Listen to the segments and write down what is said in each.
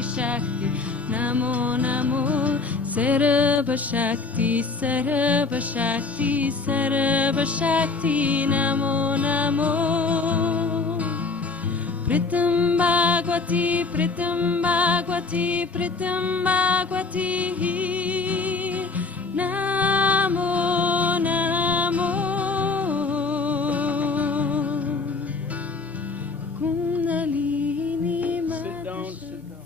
Shakti Shakti Namo Namo Sarva Shakti Sarva Shakti Sarva Shakti Namo Namo Pritam Bhagwati Pritam Bhagwati Pritam Bhagwati Namo Namo Kundalini Sit down, sit down.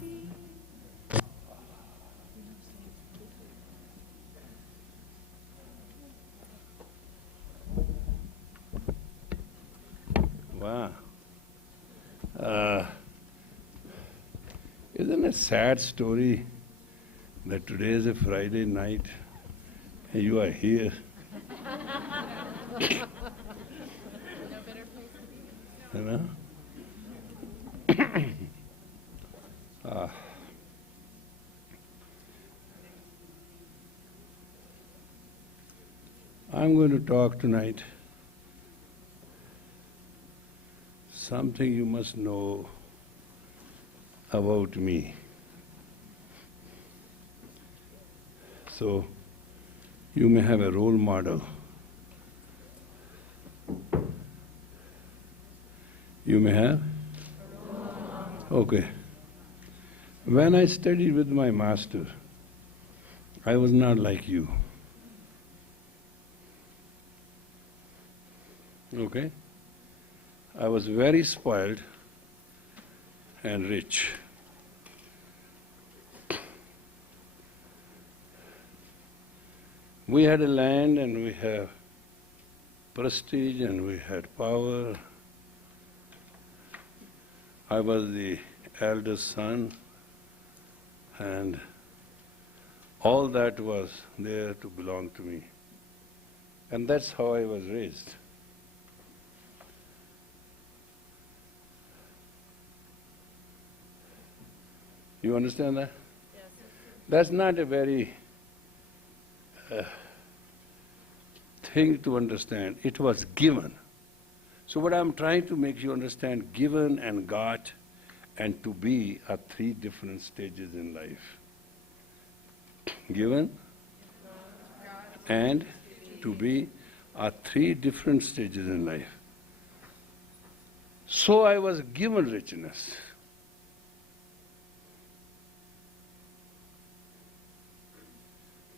Wow. Isn't it a sad story that today is a Friday night and you are here? You know? I'm going to talk tonight something you must know about me. So, you may have a role model. You may have? Okay. When I studied with my master, I was not like you. Okay? I was very spoiled and rich. We had a land and we have prestige and we had power. I was the eldest son and all that was there to belong to me. And that's how I was raised. You understand that? Yes. That's not a very thing to understand. It was given. So what I'm trying to make you understand, given and got and to be are three different stages in life. Given and to be are three different stages in life. So I was given richness.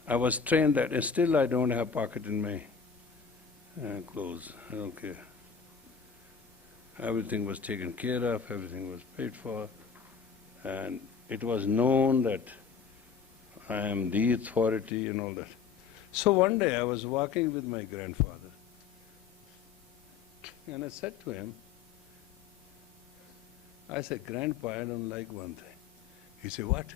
I was trained that, and still I don't have pocket in my clothes. I don't care. Everything was taken care of, everything was paid for, and it was known that I am the authority and all that. So one day I was walking with my grandfather, and I said to him, I said, "Grandpa, I don't like one thing." He said, "What?"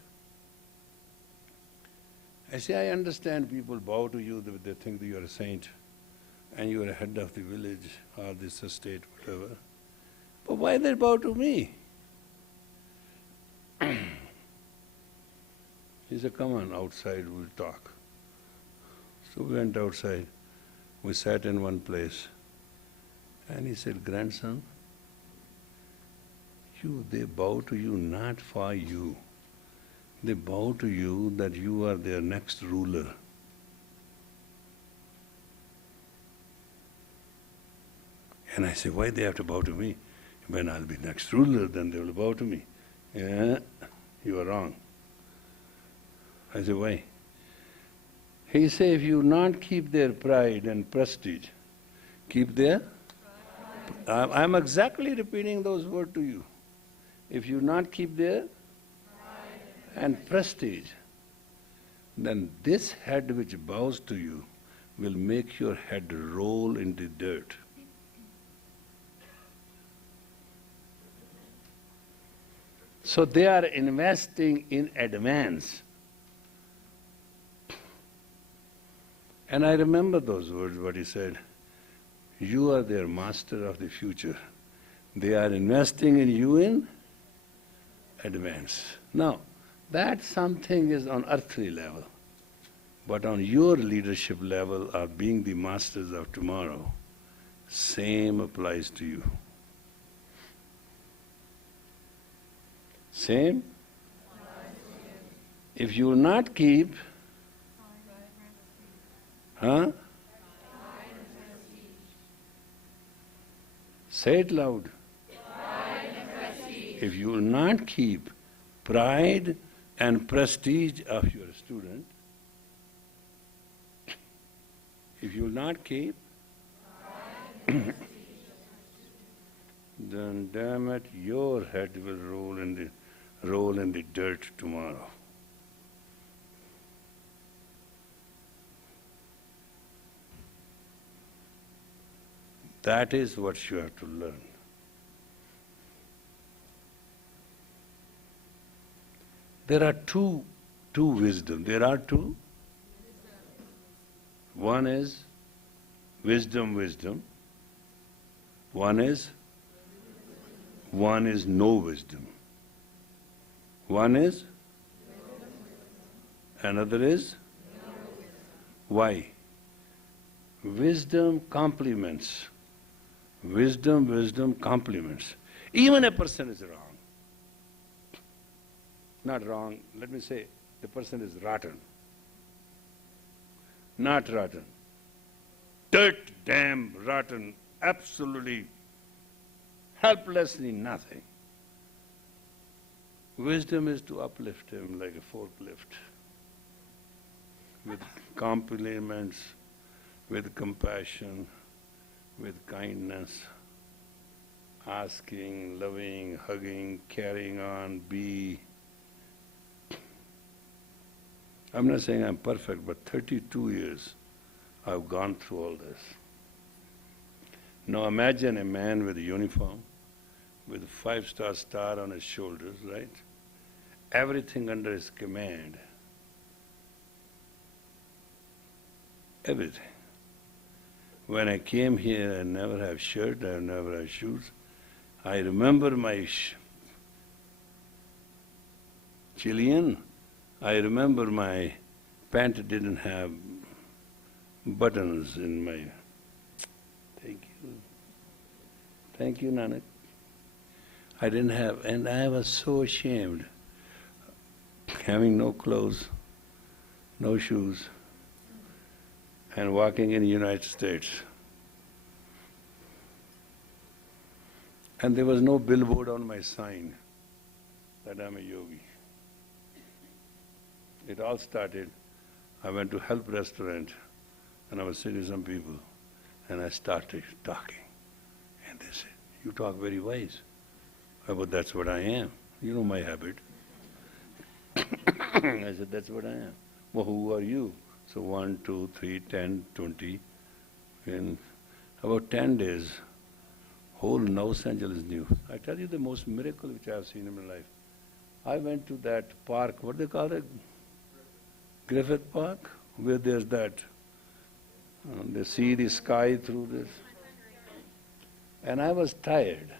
I say, "I understand people bow to you, they think that you are a saint and you are a head of the village or this estate, whatever. But why they bow to me?" He said, "Come on, outside we'll talk." So we went outside, we sat in one place, and he said, "Grandson, they bow to you not for you. They bow to you that you are their next ruler." And I say, "Why they have to bow to me? When I'll be next ruler, then they will bow to me." "Yeah, you are wrong." I say, "Why?" He say, "If you not keep their pride and prestige, keep their..." I'm exactly repeating those words to you. If you not keep their and prestige, then this head which bows to you will make your head roll in the dirt. So they are investing in advance. And I remember those words, what he said, "You are their master of the future. They are investing in you in advance." Now, that something is on earthly level, but on your leadership level of being the masters of tomorrow, same applies to you. Same If you will not keep, huh? Say it loud. If you will not keep pride and prestige of your student, if you will not keep, then damn it, your head will roll in the dirt tomorrow. That is what you have to learn. There are two wisdom. There are two. One is wisdom. One is no wisdom. One is, another is. Why? Wisdom complements. Wisdom complements. Even a person is wrong. Not wrong, let me say, the person is rotten. Not rotten. Dirt, damn, rotten, absolutely, helplessly nothing. Wisdom is to uplift him like a forklift, with compliments, with compassion, with kindness, asking, loving, hugging, carrying on, be. I'm not saying I'm perfect, but 32 years I've gone through all this. Now imagine a man with a uniform, with a 5-star star on his shoulders, right? Everything under his command. Everything. When I came here, I never have shirt, I never have shoes. I remember my Chilean. I remember my pant didn't have buttons in my. Thank you, Nanak. I didn't have, and I was so ashamed, having no clothes, no shoes, and walking in the United States. And there was no billboard on my sign that I'm a yogi. It all started, I went to Help Restaurant and I was sitting with some people and I started talking. And they said, "You talk very wise." I said, "That's what I am. You know my habit." I said, "That's what I am." "Well, who are you?" So 1, 2, 3, 10, 20. In about 10 days, whole Los Angeles knew. I tell you the most miracle which I have seen in my life. I went to that park, what do they call it? Griffith Park, where there's that, they see the sky through this. And I was tired.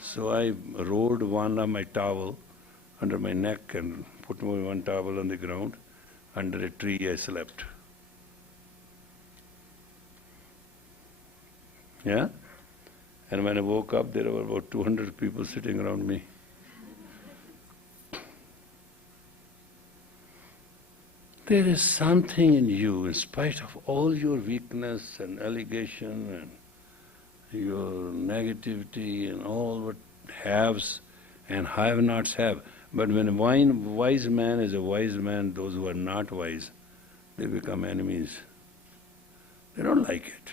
So I rolled one of my towel under my neck and put my one towel on the ground. Under a tree I slept. Yeah? And when I woke up, there were about 200 people sitting around me. There is something in you, in spite of all your weakness and allegation and your negativity and all what haves and have-nots have. But when a wise man is a wise man, those who are not wise, they become enemies. They don't like it.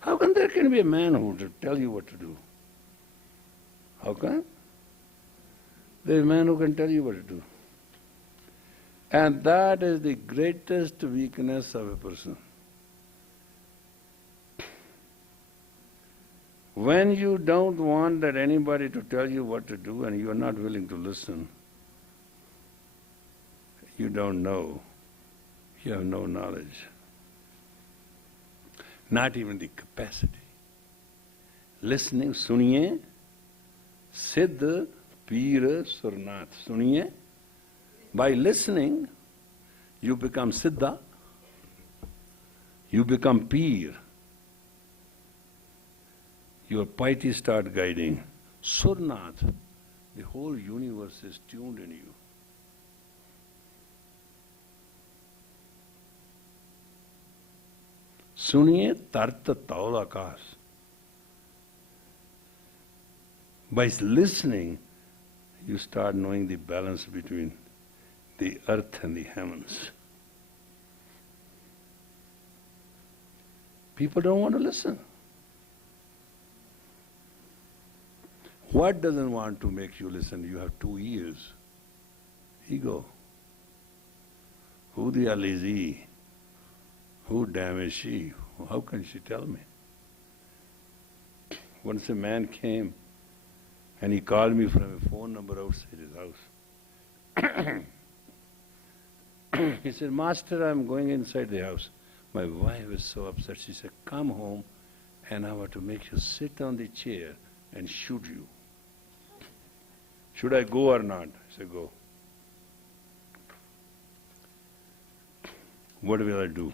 How come there can be a man who will tell you what to do? How come? There is a man who can tell you what to do. And that is the greatest weakness of a person. When you don't want that anybody to tell you what to do and you are not willing to listen, you don't know. You have no knowledge. Not even the capacity. Listening, suniye, siddh, peer, surnath. Suniye. By listening, you become siddha, you become peer. Your piety start guiding. Surnath, The whole universe is tuned in you. Suniye tarta taul akas. By listening, you start knowing the balance between the earth and the heavens. People don't want to listen. What doesn't want to make you listen? You have 2 ears. Ego. Who the hell is he? Who damn is she? How can she tell me? Once a man came and he called me from a phone number outside his house. He said, Master, I'm going inside the house. My wife was so upset. She said, come home and I want to make you sit on the chair and shoot you. Should I go or not? I said, go. What will I do?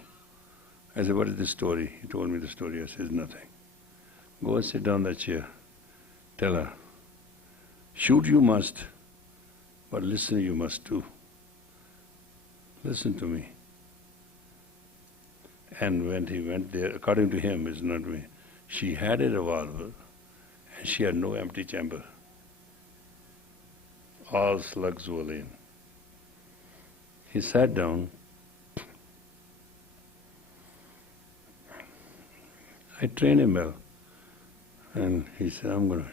I said, what is the story? He told me the story. I said, nothing. Go and sit down that chair. Tell her, shoot you must, but listen you must too. Listen to me. And when he went there, according to him, it's not me, she had a revolver and she had no empty chamber. All slugs were in. He sat down. I trained him well. And he said, I'm going to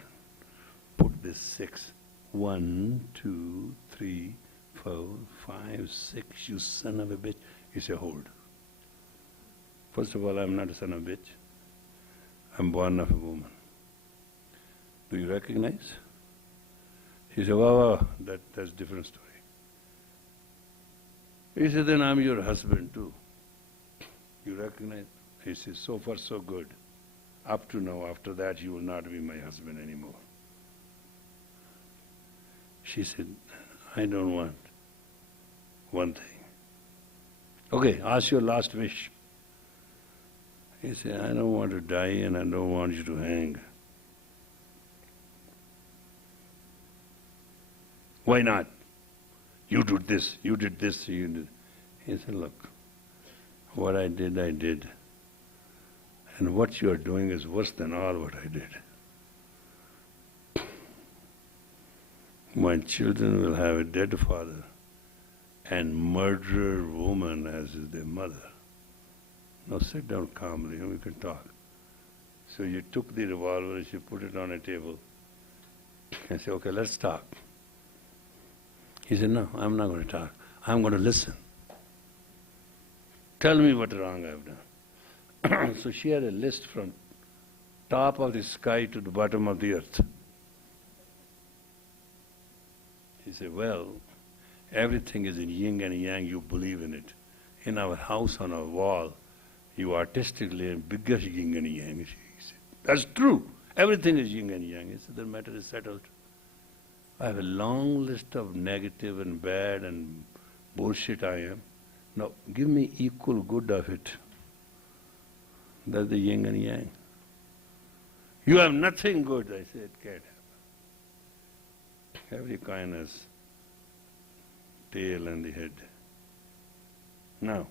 put this 6. 1, 2, 3, 4, 5, 6, you son of a bitch. He said, hold. First of all, I'm not a son of a bitch. I'm born of a woman. Do you recognize? He said, wow, that's a different story. He said, then I'm your husband too. You recognize? He said, so far so good. Up to now, after that you will not be my husband anymore. She said, I don't want one thing. Okay, ask your last wish. He said, I don't want to die and I don't want you to hang. Why not? You did this, you did this, you did. He said, look, what I did, I did. And what you are doing is worse than all what I did. My children will have a dead father and murderer woman as is their mother. Now sit down calmly and we can talk. So you took the revolver and you put it on a table and said, okay, let's talk. He said, no, I'm not going to talk. I'm going to listen. Tell me what wrong I've done. So she had a list from top of the sky to the bottom of the earth. He said, well, everything is in yin and yang, you believe in it. In our house on our wall, you artistically and bigger yin and yang. He said, that's true. Everything is yin and yang. He said, the matter is settled. I have a long list of negative and bad and bullshit I am. Now, give me equal good of it. That's the yin and yang. You have nothing good. I said, can't happen. Every coin has tail and the head. Now,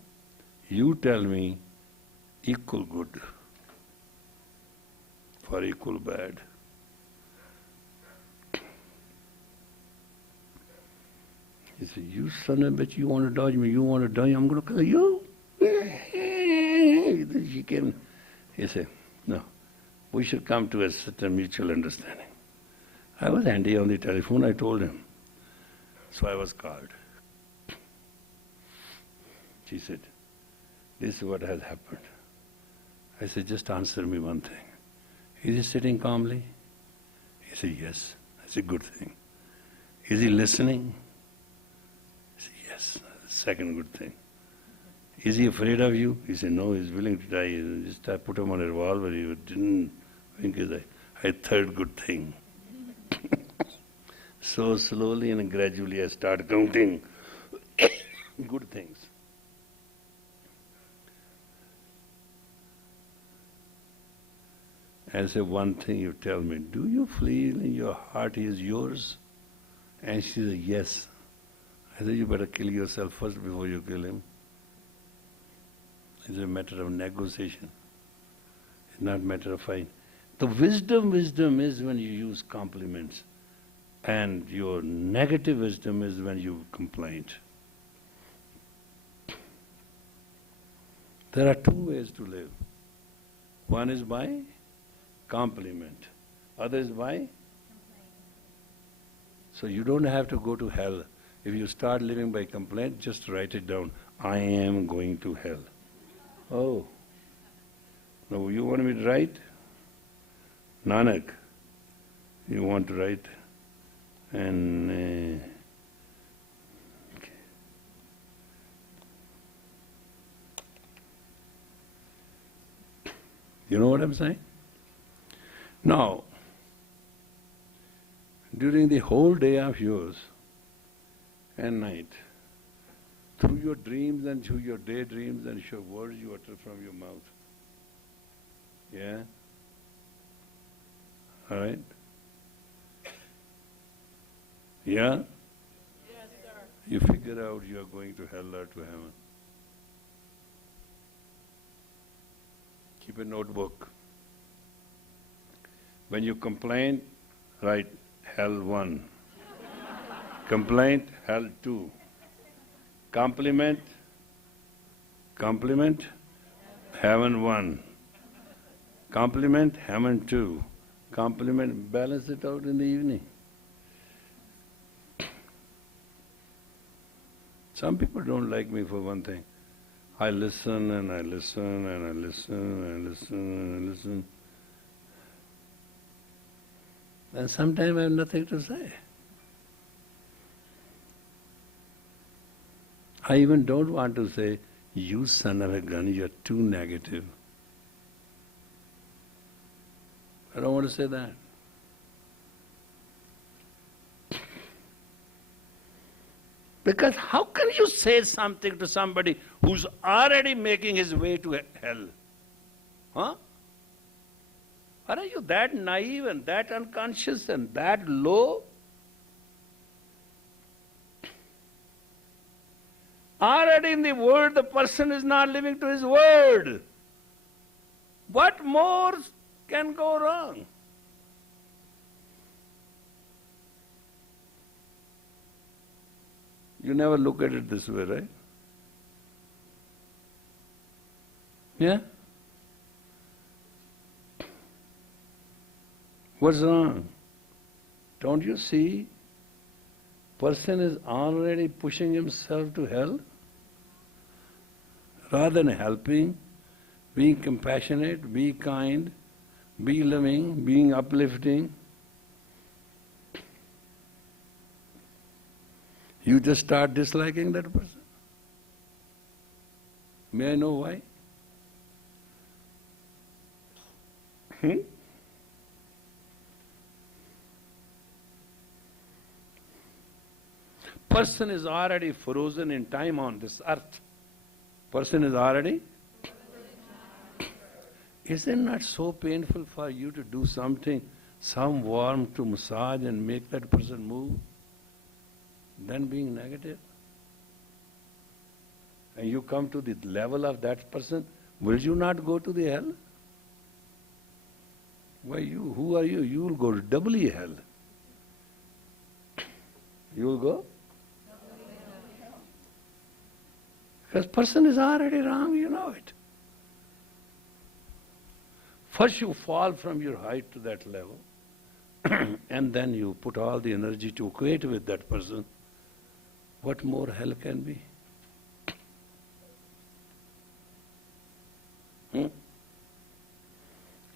you tell me equal good for equal bad. He said, you son of a bitch, you want to dodge me, you want to die, I'm going to kill you. She came, he said, no, we should come to a certain mutual understanding. I was handy on the telephone, I told him. So I was called. She said, this is what has happened. I said, just answer me one thing. Is he sitting calmly? He said, yes. That's a good thing. Is he listening? I said, yes. Second good thing. Is he afraid of you? He said, no, he's willing to die. Just I put him on a revolver, he didn't think his eye. A third good thing. So slowly and gradually I start counting good things. I say, one thing you tell me, do you feel in your heart he is yours? And she said, yes. I said, you better kill yourself first before you kill him. It's a matter of negotiation. It's not a matter of fight. The wisdom is when you use compliments. And your negative wisdom is when you complain. There are two ways to live. One is by compliment. Other is by? So you don't have to go to hell. If you start living by complaint, just write it down. I am going to hell. Oh. No, you want me to write? Nanak, you want to write? And okay. You know what I'm saying? Now, during the whole day of yours and night, through your dreams and through your daydreams and your words you utter from your mouth. Yeah? All right? Yeah? Yes, sir. You figure out you are going to hell or to heaven. Keep a notebook. When you complain, write hell 1. Complaint, hell 2. Compliment, heaven 1. Compliment, heaven 2. Compliment, balance it out in the evening. Some people don't like me for one thing. I listen and I listen and I listen and I listen and I listen. And sometimes I have nothing to say. I even don't want to say, you son of a gun, you're too negative. I don't want to say that. Because how can you say something to somebody who's already making his way to hell? Huh? Are you that naive and that unconscious and that low? Already in the word, the person is not living to his word. What more can go wrong? You never look at it this way, right? Yeah? What's wrong? Don't you see? Person is already pushing himself to hell. Rather than helping, being compassionate, be kind, be loving, being uplifting, you just start disliking that person. May I know why? Person is already frozen in time on this earth. Person is already? Isn't it not so painful for you to do something, some warmth to massage and make that person move? Then being negative. And you come to the level of that person, will you not go to the hell? Why you? Who are you? You will go to doubly hell. You will go? Because person is already wrong, you know it. First you fall from your height to that level, and then you put all the energy to equate with that person. What more hell can be?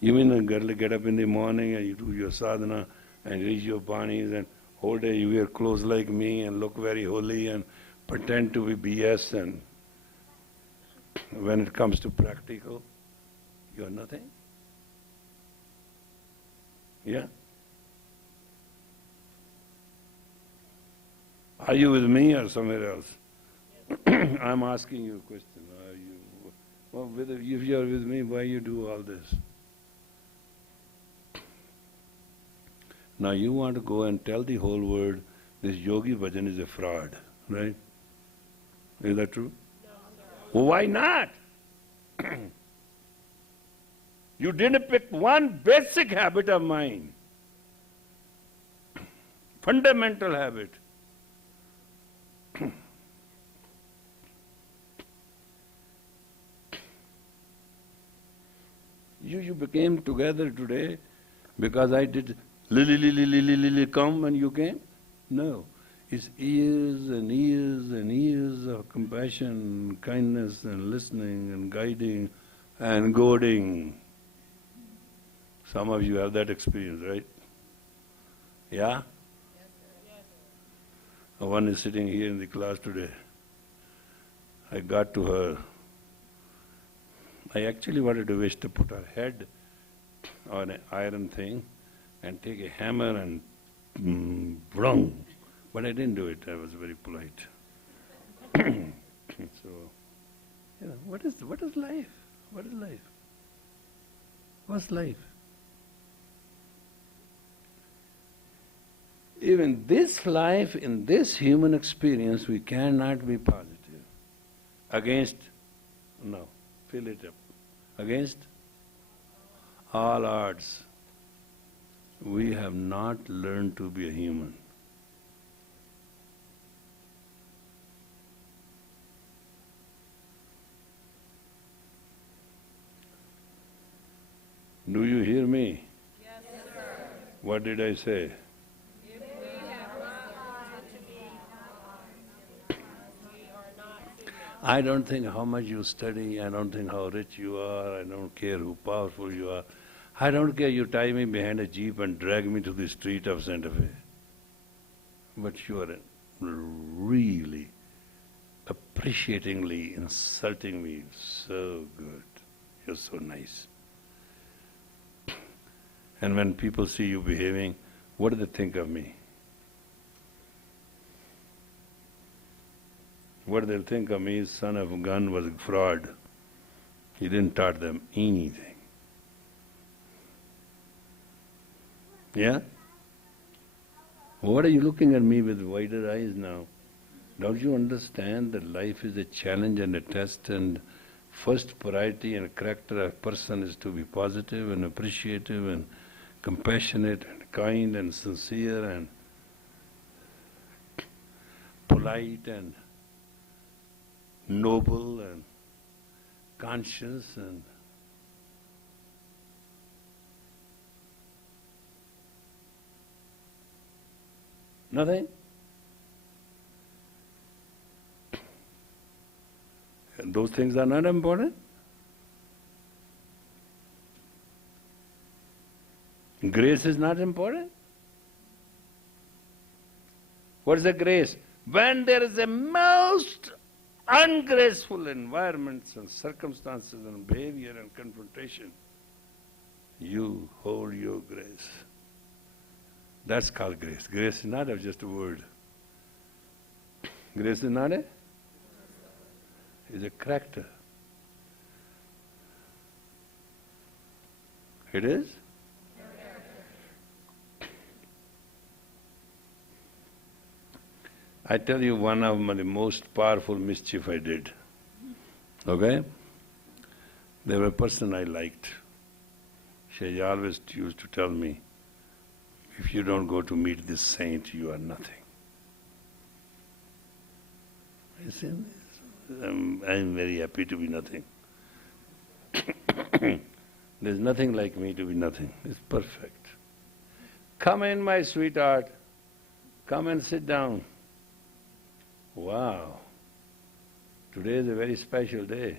You mean a girl get up in the morning and you do your sadhana and read your banis and whole day you wear clothes like me and look very holy and pretend to be BS, and when it comes to practical, you're nothing? Yeah? Are you with me or somewhere else? I'm asking you a question. Are you? Well, if you're with me, why you do all this? Now you want to go and tell the whole world this Yogi Bhajan is a fraud, right? Is that true? No. Why not? You didn't pick one basic habit of mine, fundamental habit. You became together today because I did lily come and you came? No. It's years and years and years of compassion, kindness and listening and guiding and goading. Some of you have that experience, right? Yeah? Yes, sir. One is sitting here in the class today. I got to her. I actually wanted to wish to put her head on an iron thing and take a hammer and brung. But I didn't do it. I was very polite. So, what is life? What is life? What's life? Even this life, in this human experience, we cannot be positive. Against, no, fill it up. Against all odds, we have not learned to be a human. Do you hear me? Yes, sir. What did I say? If we have not to be, we are not human. I don't think how much you study, I don't think how rich you are, I don't care how powerful you are. I don't care you tie me behind a jeep and drag me to the street of Santa Fe. But you are really appreciatingly insulting me. So good. You're so nice. And when people see you behaving, what do they think of me? What they'll think of me is son of a gun was a fraud. He didn't taught them anything. Yeah? What are you looking at me with wider eyes now? Don't you understand that life is a challenge and a test, and first priority and character of a person is to be positive and appreciative and compassionate and kind and sincere and polite and noble and conscious and nothing? And those things are not important? Grace is not important? What is the grace? When there is a most ungraceful environments and circumstances and behavior and confrontation, you hold your grace. That's called grace. Grace is not just a word. Grace is not it's a character. It is? I tell you one of the most powerful mischief I did. Okay? There was a person I liked. She always used to tell me, if you don't go to meet this saint, you are nothing. I said, I'm very happy to be nothing. There's nothing like me to be nothing. It's perfect. Come in, my sweetheart. Come and sit down. Wow. Today is a very special day.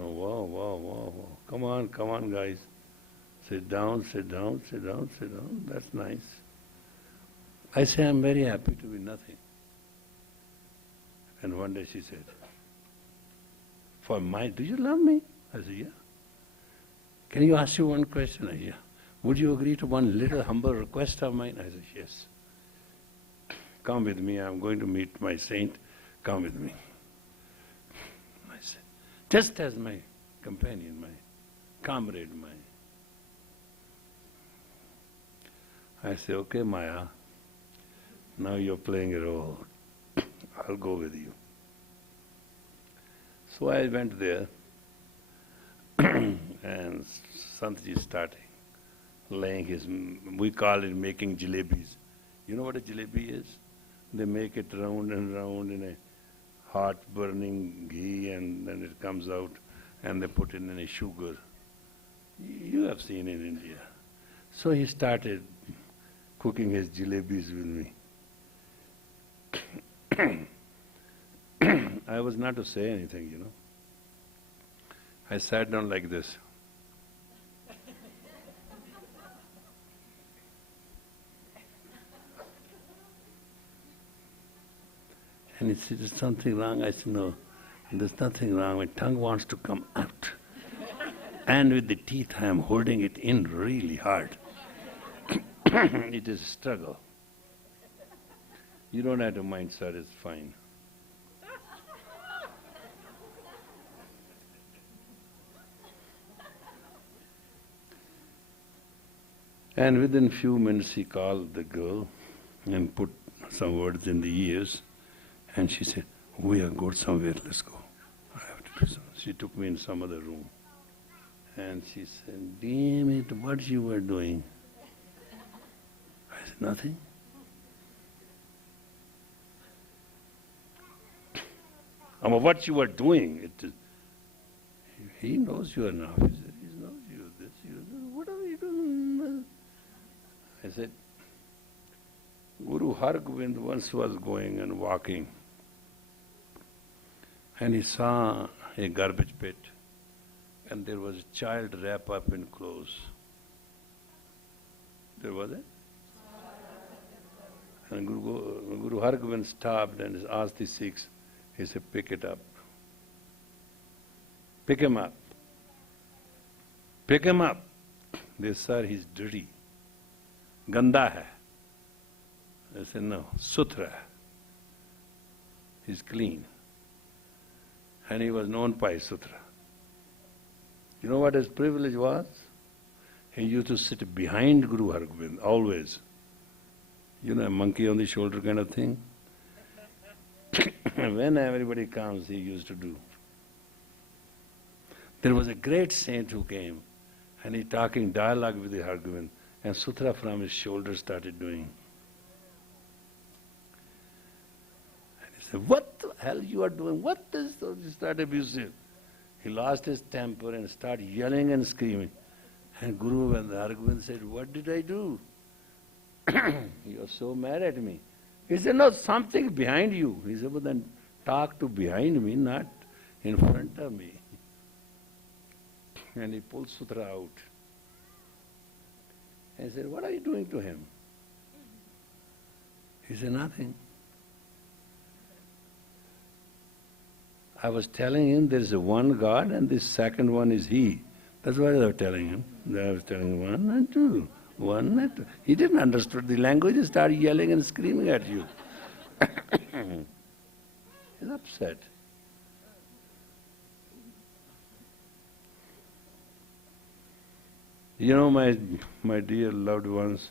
Oh, wow, wow, wow, wow. Come on, guys. Sit down, sit down, sit down, sit down. That's nice. I say, I'm very happy to be nothing. And one day she said, do you love me? I said, yeah. Can you ask you one question? I said, yeah. Would you agree to one little humble request of mine? I said, yes. Come with me, I'm going to meet my saint. Come with me. I said, just as my companion, my comrade, I say, okay, Maya, Now you're playing a role. I'll go with you. So I went there and Santji started laying his, we call it making jalebis. You know what a jalebi is? They make it round and round in a hot burning ghee and then it comes out and they put it in a sugar. You have seen in India. So he started cooking his jalebis with me. I was not to say anything, you know. I sat down like this. And he said, "Is something wrong?" I said, "No, there's nothing wrong. My tongue wants to come out. And with the teeth, I am holding it in really hard." It is a struggle. You don't have to mind, sir, it's fine. And within few minutes he called the girl and put some words in the ears and she said, "We are good somewhere, let's go. I have to do something." She took me in some other room and she said, "Damn it, what you were doing?" I said, "Nothing." What you were doing, he knows you are an officer, he knows you this, you this, what are you doing? I said, Guru Hargobind once was going and walking and he saw a garbage pit and there was a child wrapped up in clothes. There was it? And Guru Hargobind stopped and asked the Sikhs, he said, "Pick it up. Pick him up. Pick him up." They said, "Sir, he's dirty. Ganda hai." I said, "No, sutra. He's clean." And he was known by sutra. You know what his privilege was? He used to sit behind Guru Hargobind, always. You know, a monkey on the shoulder kind of thing. When everybody comes, he used to do. There was a great saint who came and he talking dialogue with the Hargobind and sutra from his shoulder started doing. And he said, "What the hell you are doing? What is this?" He started abusive. He lost his temper and started yelling and screaming. And Guru and the Hargobind said, "What did I do? You are so mad at me." He said, "No, something behind you." He said, "But then talk to behind me, not in front of me." And he pulled sutra out. And I said, "What are you doing to him?" He said, "Nothing. I was telling him there is a one God and the second one is He." That's what I was telling him. I was telling him one and two. One and two. He didn't understand the language, he started yelling and screaming at you. He's upset. You know, my dear loved ones,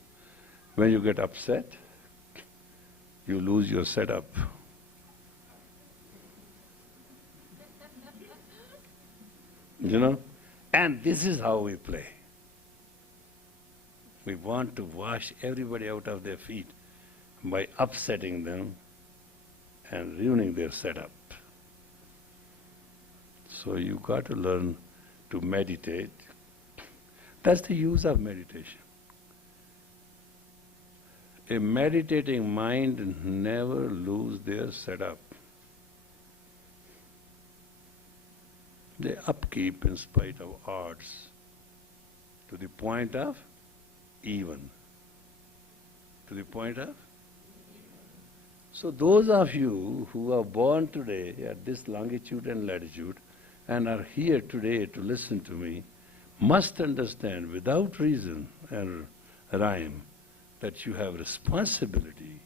when you get upset, you lose your setup. You know? And this is how we play. We want to wash everybody out of their feet by upsetting them and ruining their setup. So you got to learn to meditate. That's the use of meditation. A meditating mind never lose their setup. They upkeep in spite of odds to the point of even. To the point of? So those of you who are born today at this longitude and latitude and are here today to listen to me must understand without reason and rhyme that you have responsibility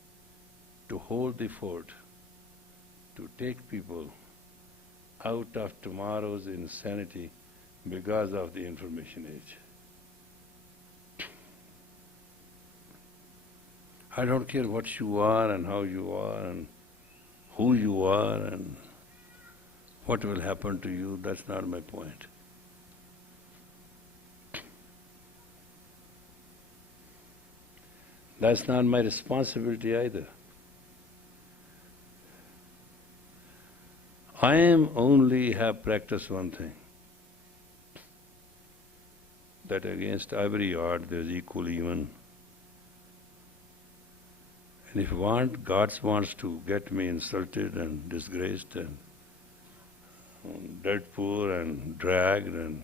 to hold the fort, to take people out of tomorrow's insanity because of the information age. I don't care what you are and how you are and who you are and what will happen to you, that's not my point. That's not my responsibility either. I am only have practiced one thing, that against every odd there is equal even. And if God wants to get me insulted and disgraced and dirt poor and dragged and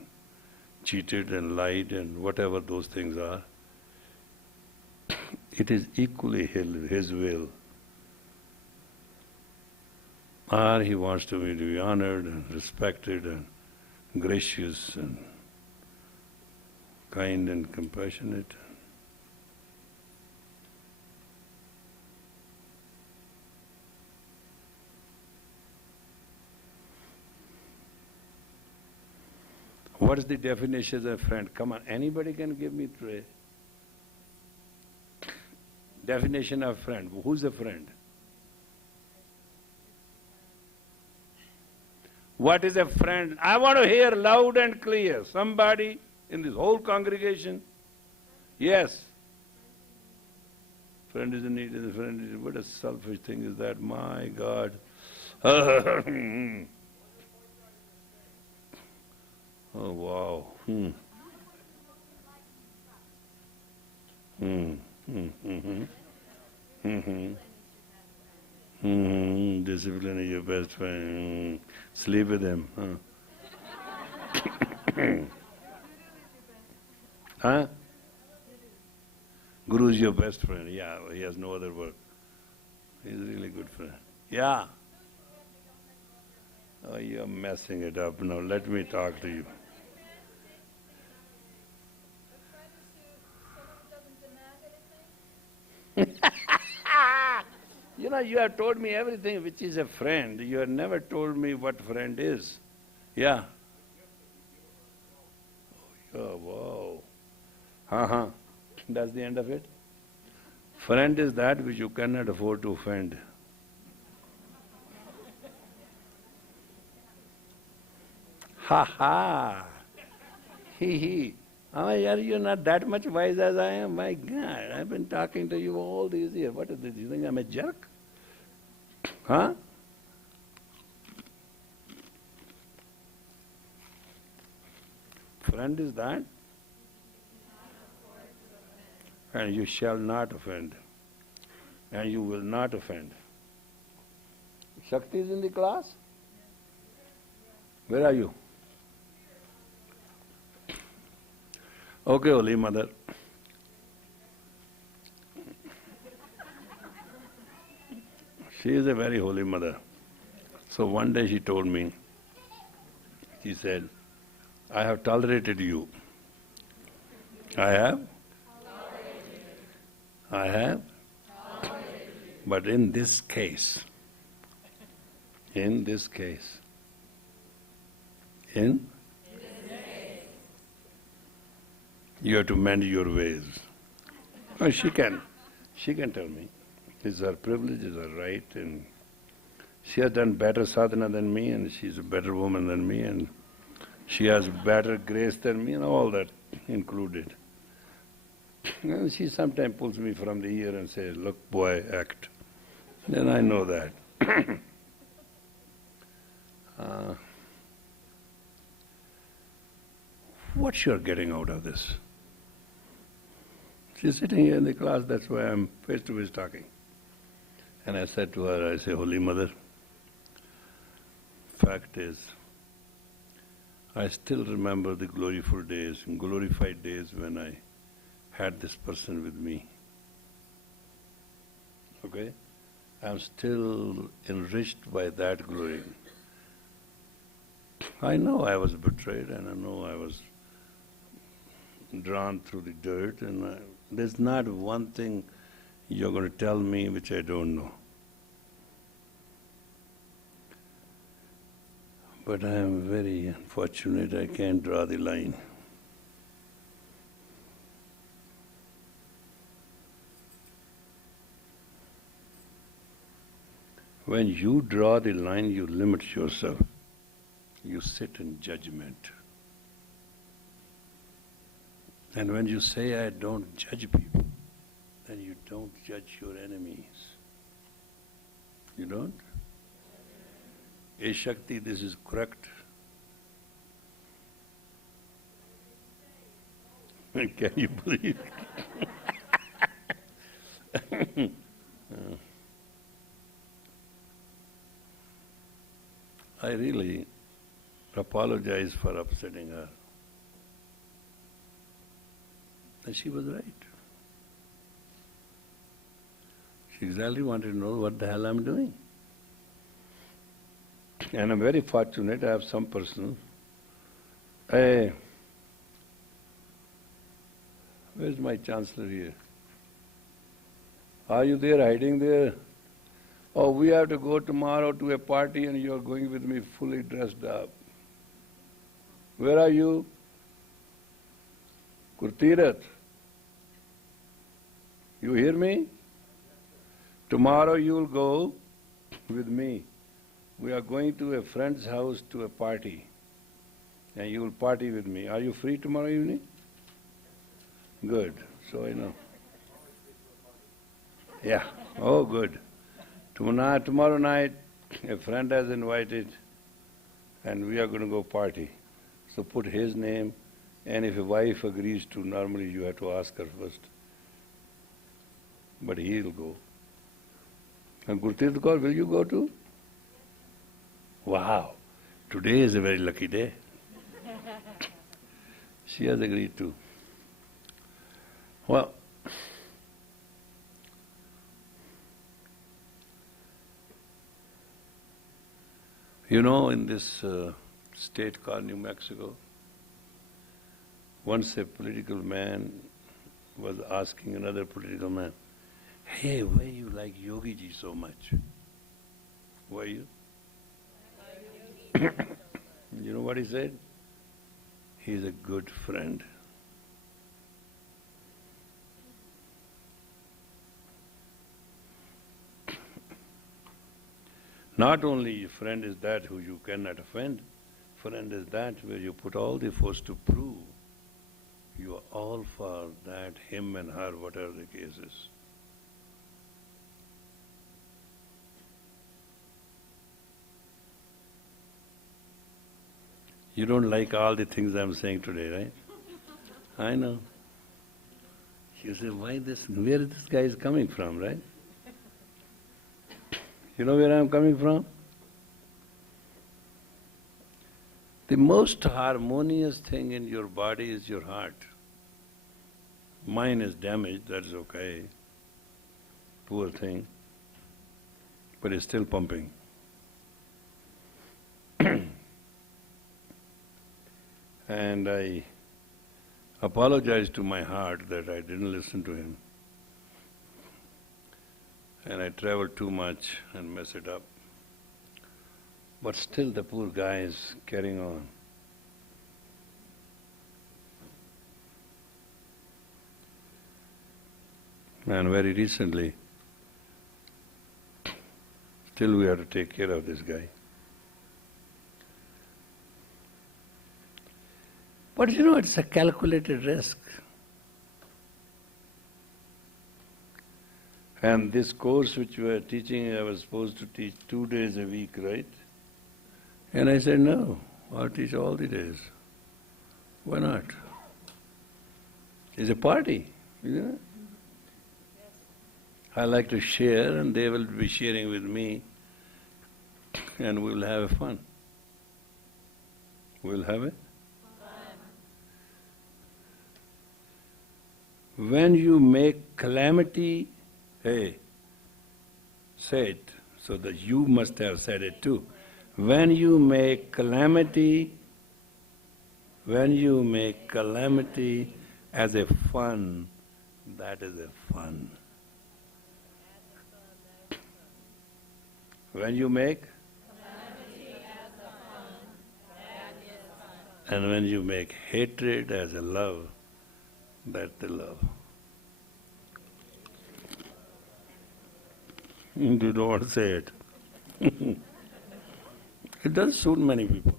cheated and lied and whatever those things are, it is equally His will. Or He wants to be honored and respected and gracious and kind and compassionate. What is the definition of a friend? Come on, anybody can give me three. Definition of friend. Who's a friend? What is a friend? I want to hear loud and clear. Somebody in this whole congregation? Yes. Friend is in need, is a friend is, what a selfish thing is that, my God. Oh, wow. Discipline is your best friend. Sleep with him. Huh? Guru is your best friend. Yeah, he has no other word. He's a really good friend. Yeah. Oh, you're messing it up now. Let me talk to you. You know, you have told me everything which is a friend. You have never told me what friend is. Yeah. Oh, wow. That's the end of it? Friend is that which you cannot afford to offend. Ha ha! He. Oh, yeah, you're not that much wise as I am. My God, I've been talking to you all these years. What is this? You think I'm a jerk? Huh? Friend is that? And you shall not offend. And you will not offend. Shakti is in the class? Where are you? Okay, Holy Mother. She is a very holy mother. So one day she told me, she said, I have tolerated you. I have? I have? But in this case, you have to mend your ways. Oh, she can tell me. It's her privilege, it's her right, and she has done better sadhana than me, and she's a better woman than me, and she has better grace than me, and all that included. And she sometimes pulls me from the ear and says, look boy, act. Then I know that. What you're getting out of this? She's sitting here in the class, that's why I'm face to face talking. And I said to her, I say, Holy Mother, fact is, I still remember the glorified days when I had this person with me. Okay? I'm still enriched by that glory. I know I was betrayed and I know I was drawn through the dirt, and there's not one thing you're going to tell me which I don't know. But I am very unfortunate, I can't draw the line. When you draw the line, you limit yourself. You sit in judgment. And when you say, I don't judge people, then you don't judge your enemies. You don't? Hey Shakti, this is correct. Can you believe? I really apologize for upsetting her. And she was right. She exactly wanted to know what the hell I'm doing. And I'm very fortunate, I have some person. Hey, where's my chancellor here? Are you there, hiding there? Oh, we have to go tomorrow to a party and you're going with me fully dressed up. Where are you? Kurtirat. You hear me? Tomorrow you'll go with me. We are going to a friend's house to a party. And you will party with me. Are you free tomorrow evening? Good. So I know. Yeah. Oh, good. Tomorrow night, a friend has invited and we are going to go party. So put his name, and if a wife agrees to, normally you have to ask her first. But he'll go. And Gurtirth Kaur, will you go too? Wow, today is a very lucky day. She has agreed to. Well, you know, in this state called New Mexico, once a political man was asking another political man, hey, why you like Yogi ji so much? Why you? You know what he said? He's a good friend. Not only friend is that who you cannot offend, friend is that where you put all the force to prove you are all for that, him and her, whatever the case is. You don't like all the things I'm saying today, right? I know. You say, why this, where this guy is coming from, right? You know where I'm coming from? The most harmonious thing in your body is your heart. Mine is damaged, that's okay. Poor thing. But it's still pumping. And I apologize to my heart that I didn't listen to him. And I traveled too much and messed it up. But still the poor guy is carrying on. And very recently, still we have to take care of this guy. But you know, it's a calculated risk. And this course which we are teaching, I was supposed to teach 2 days a week, right? And I said, no, I'll teach all the days. Why not? It's a party, isn't it? I like to share and they will be sharing with me and we'll have fun. We'll have it? When you make calamity, hey, say it, so that you must have said it too. When you make calamity as a fun, that is a fun. When you make calamity as a fun, that is fun. And when you make hatred as a love, that's the love. You don't want to say it. It does suit many people.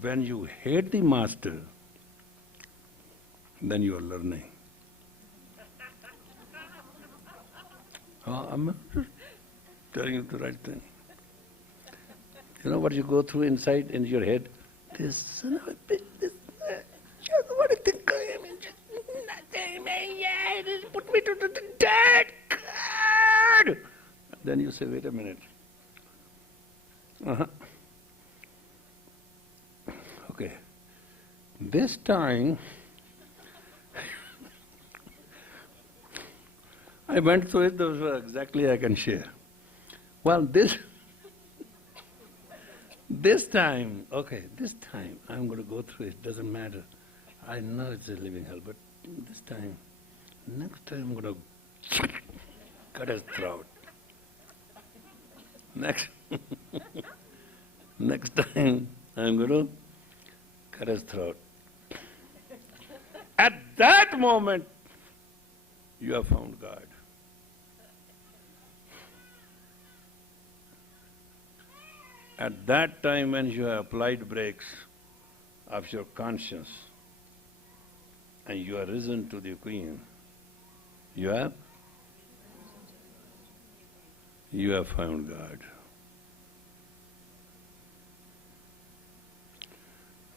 When you hate the master, then you are learning. I'm just telling you the right thing. You know what you go through inside in your head? This son of a bitch, what do you think I am? Nothing, man, yeah, just put me to the dirt, God! Then you say, wait a minute. Okay. This time, I went through it, those were exactly I can share. Well, this time I'm going to go through it, doesn't matter. I know it's a living hell, but this time, next time I'm going to cut his throat. Next time I'm going to cut his throat. At that moment, you have found God. At that time when you have applied brakes of your conscience and you are risen to the Queen, you have found God.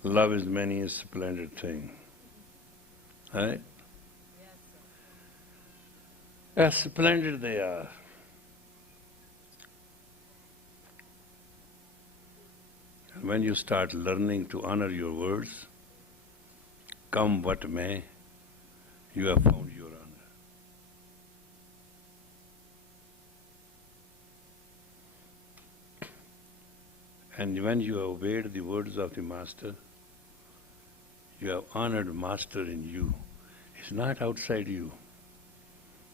Love is many a splendid thing. Right? As splendid they are. When you start learning to honor your words, come what may, you have found your honor. And when you have obeyed the words of the Master, you have honored Master in you. It's not outside you.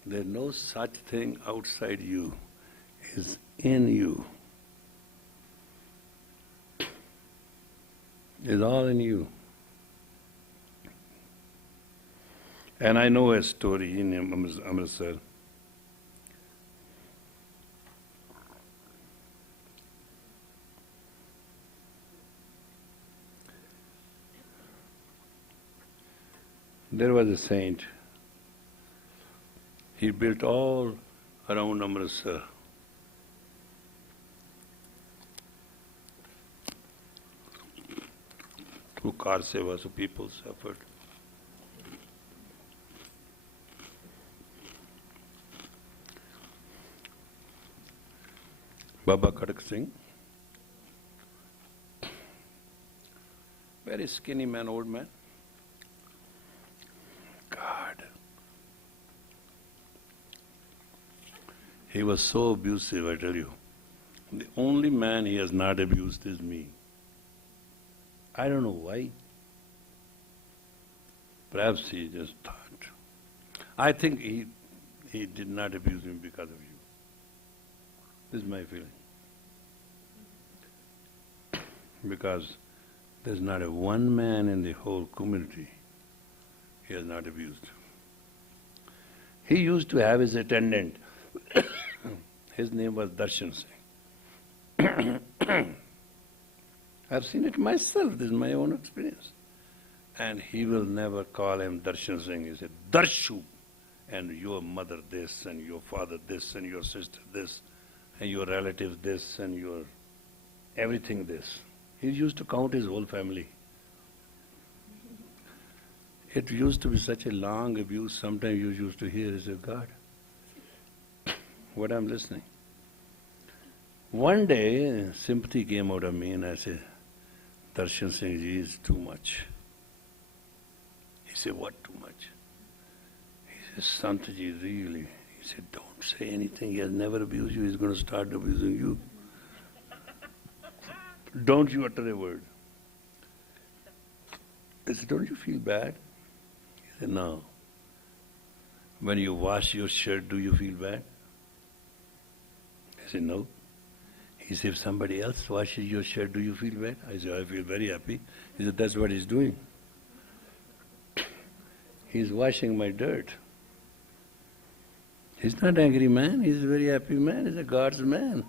There is no such thing outside you. It's in you. It's all in you. And I know a story in Amritsar. There was a saint. He built all around Amritsar. Through car seva, so people suffered. Baba Khadak Singh, very skinny man, old man. God. He was so abusive, I tell you. The only man he has not abused is me. I don't know why. Perhaps he just thought. I think he did not abuse me because of you. This is my feeling. Because there's not a one man in the whole community he has not abused. He used to have his attendant. His name was Darshan Singh. I've seen it myself, this is my own experience. And he will never call him Darshan Singh. He said, Darshu, and your mother this, and your father this, and your sister this, and your relative this, and your everything this. He used to count his whole family. It used to be such a long abuse, sometimes you used to hear, he said, God, what I'm listening. One day, sympathy came out of me and I said, Darshan Singh ji is too much. He said, what too much? He said, Sant ji, really? He said, don't say anything, he has never abused you, he's going to start abusing you. Don't you utter a word. I said, don't you feel bad? He said, no. When you wash your shirt, do you feel bad? I said, no. He said, if somebody else washes your shirt, do you feel bad? I said, I feel very happy. He said, that's what he's doing. He's washing my dirt. He's not angry man, he's a very happy man, he's a God's man.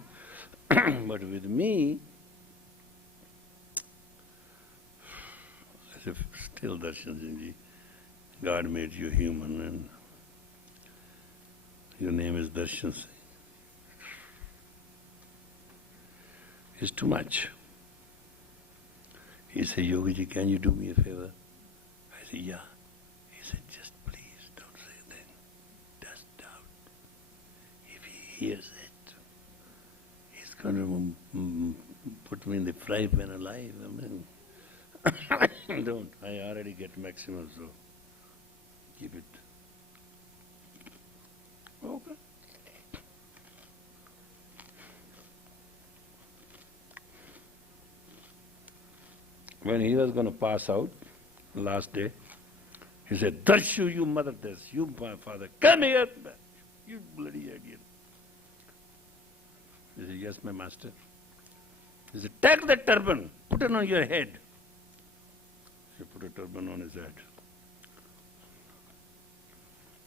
But with me, I said, still Darshan Singh ji, God made you human and your name is Darshan Singh. It's too much. He said, Yogi ji, can you do me a favor? I said, yeah. He said, just please don't say a thing. Just doubt. If he hears it, he's going to put me in the fry pan alive. I mean, don't. I already get maximum, so keep it. Okay. When he was going to pass out, last day, he said, Darshu, you mother this, you my father, come here, you bloody idiot. He said, yes, my master. He said, take that turban, put it on your head. He put a turban on his head.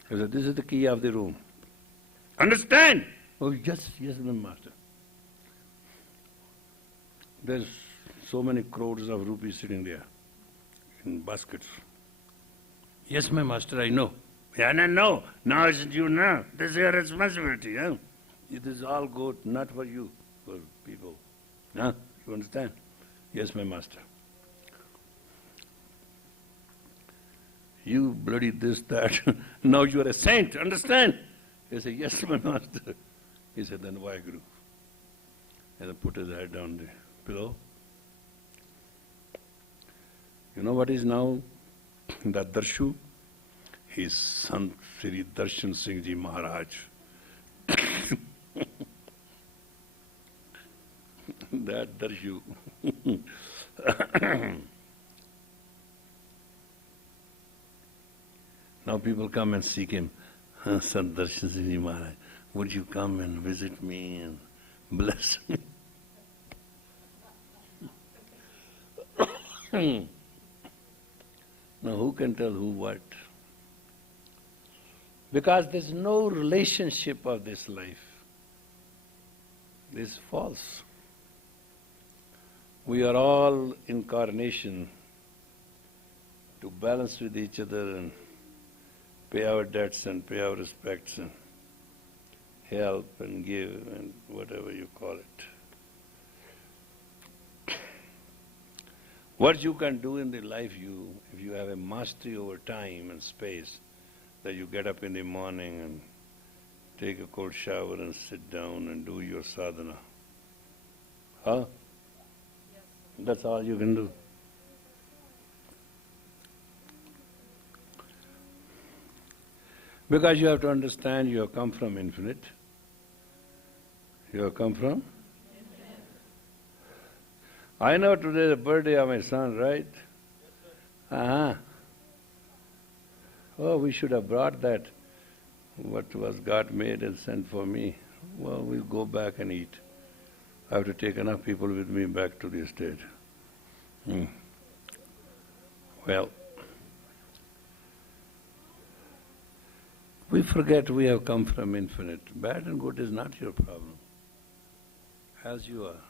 He said, this is the key of the room. Understand? Oh, yes, yes, my master. There's so many crores of rupees sitting there in baskets. Yes, my master, I know. Yeah, no. Now it's you now. This is your responsibility. Huh? It is all good, not for you, for people. Huh? You understand? Yes, my master. You bloody this, that. Now you are a saint, understand? He said, yes, my master. He said, then why, Guru? And he put his head down the pillow. You know what is now that Darshu? His son, Sri Darshan Singh Ji Maharaj. That Darshu. Now people come and seek him. Son Darshan Singh Ji Maharaj, would you come and visit me and bless me? Now who can tell who what? Because there's no relationship of this life. This is false. We are all incarnation to balance with each other and pay our debts and pay our respects and help and give and whatever you call it. What you can do in the life, if you have a mastery over time and space, that you get up in the morning and take a cold shower and sit down and do your sadhana. Huh? Yes. That's all you can do. Because you have to understand you have come from infinite. You have come from? I know today is the birthday of my son, right? Uh-huh. Oh, we should have brought that, what was God made and sent for me. Well, we'll go back and eat. I have to take enough people with me back to the estate. Well, we forget we have come from infinite. Bad and good is not your problem, as you are.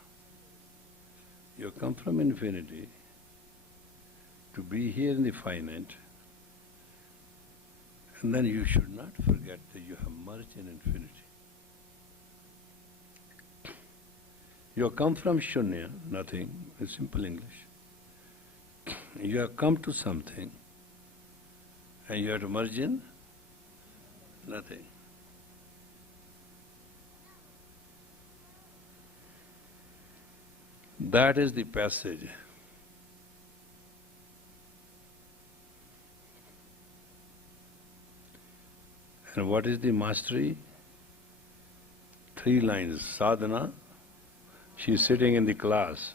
You have come from infinity to be here in the finite, and then you should not forget that you have merged in infinity. You have come from shunya, nothing, in simple English. You have come to something, and you have to merge in nothing. That is the passage. And what is the mastery? 3 lines. Sadhana. She is sitting in the class.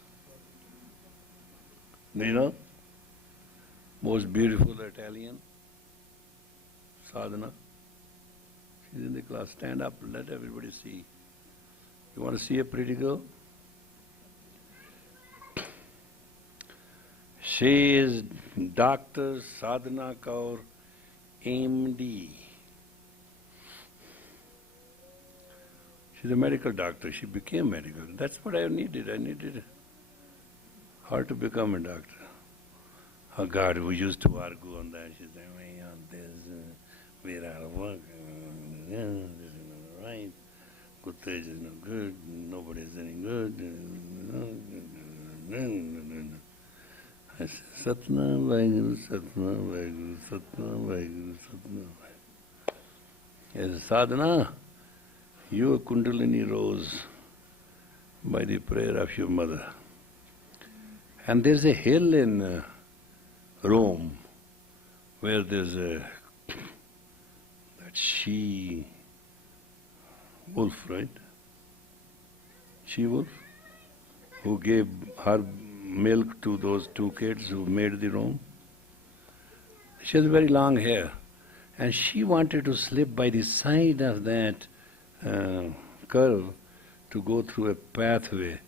Do you know? Most beautiful Italian. Sadhana. She's in the class. Stand up, let everybody see. You want to see a pretty girl? She is Dr. Sadhana Kaur, MD. She's a medical doctor. She became medical. That's what I needed. I needed her to become a doctor. Oh God, we used to argue on that. She said, "Why on this? We're out of work. This is not right. Guttej is no good. Nobody is any good." I said, "Satna Vaheguru, Satna Vaheguru, Satna Vaheguru, Satna Vaheguru." As a sadhana, your Kundalini rose by the prayer of your mother. And there's a hill in Rome where there's that she-wolf, right? She-wolf, who gave her milk to those two kids who made the Rome. She has very long hair, and she wanted to slip by the side of that curve to go through a pathway,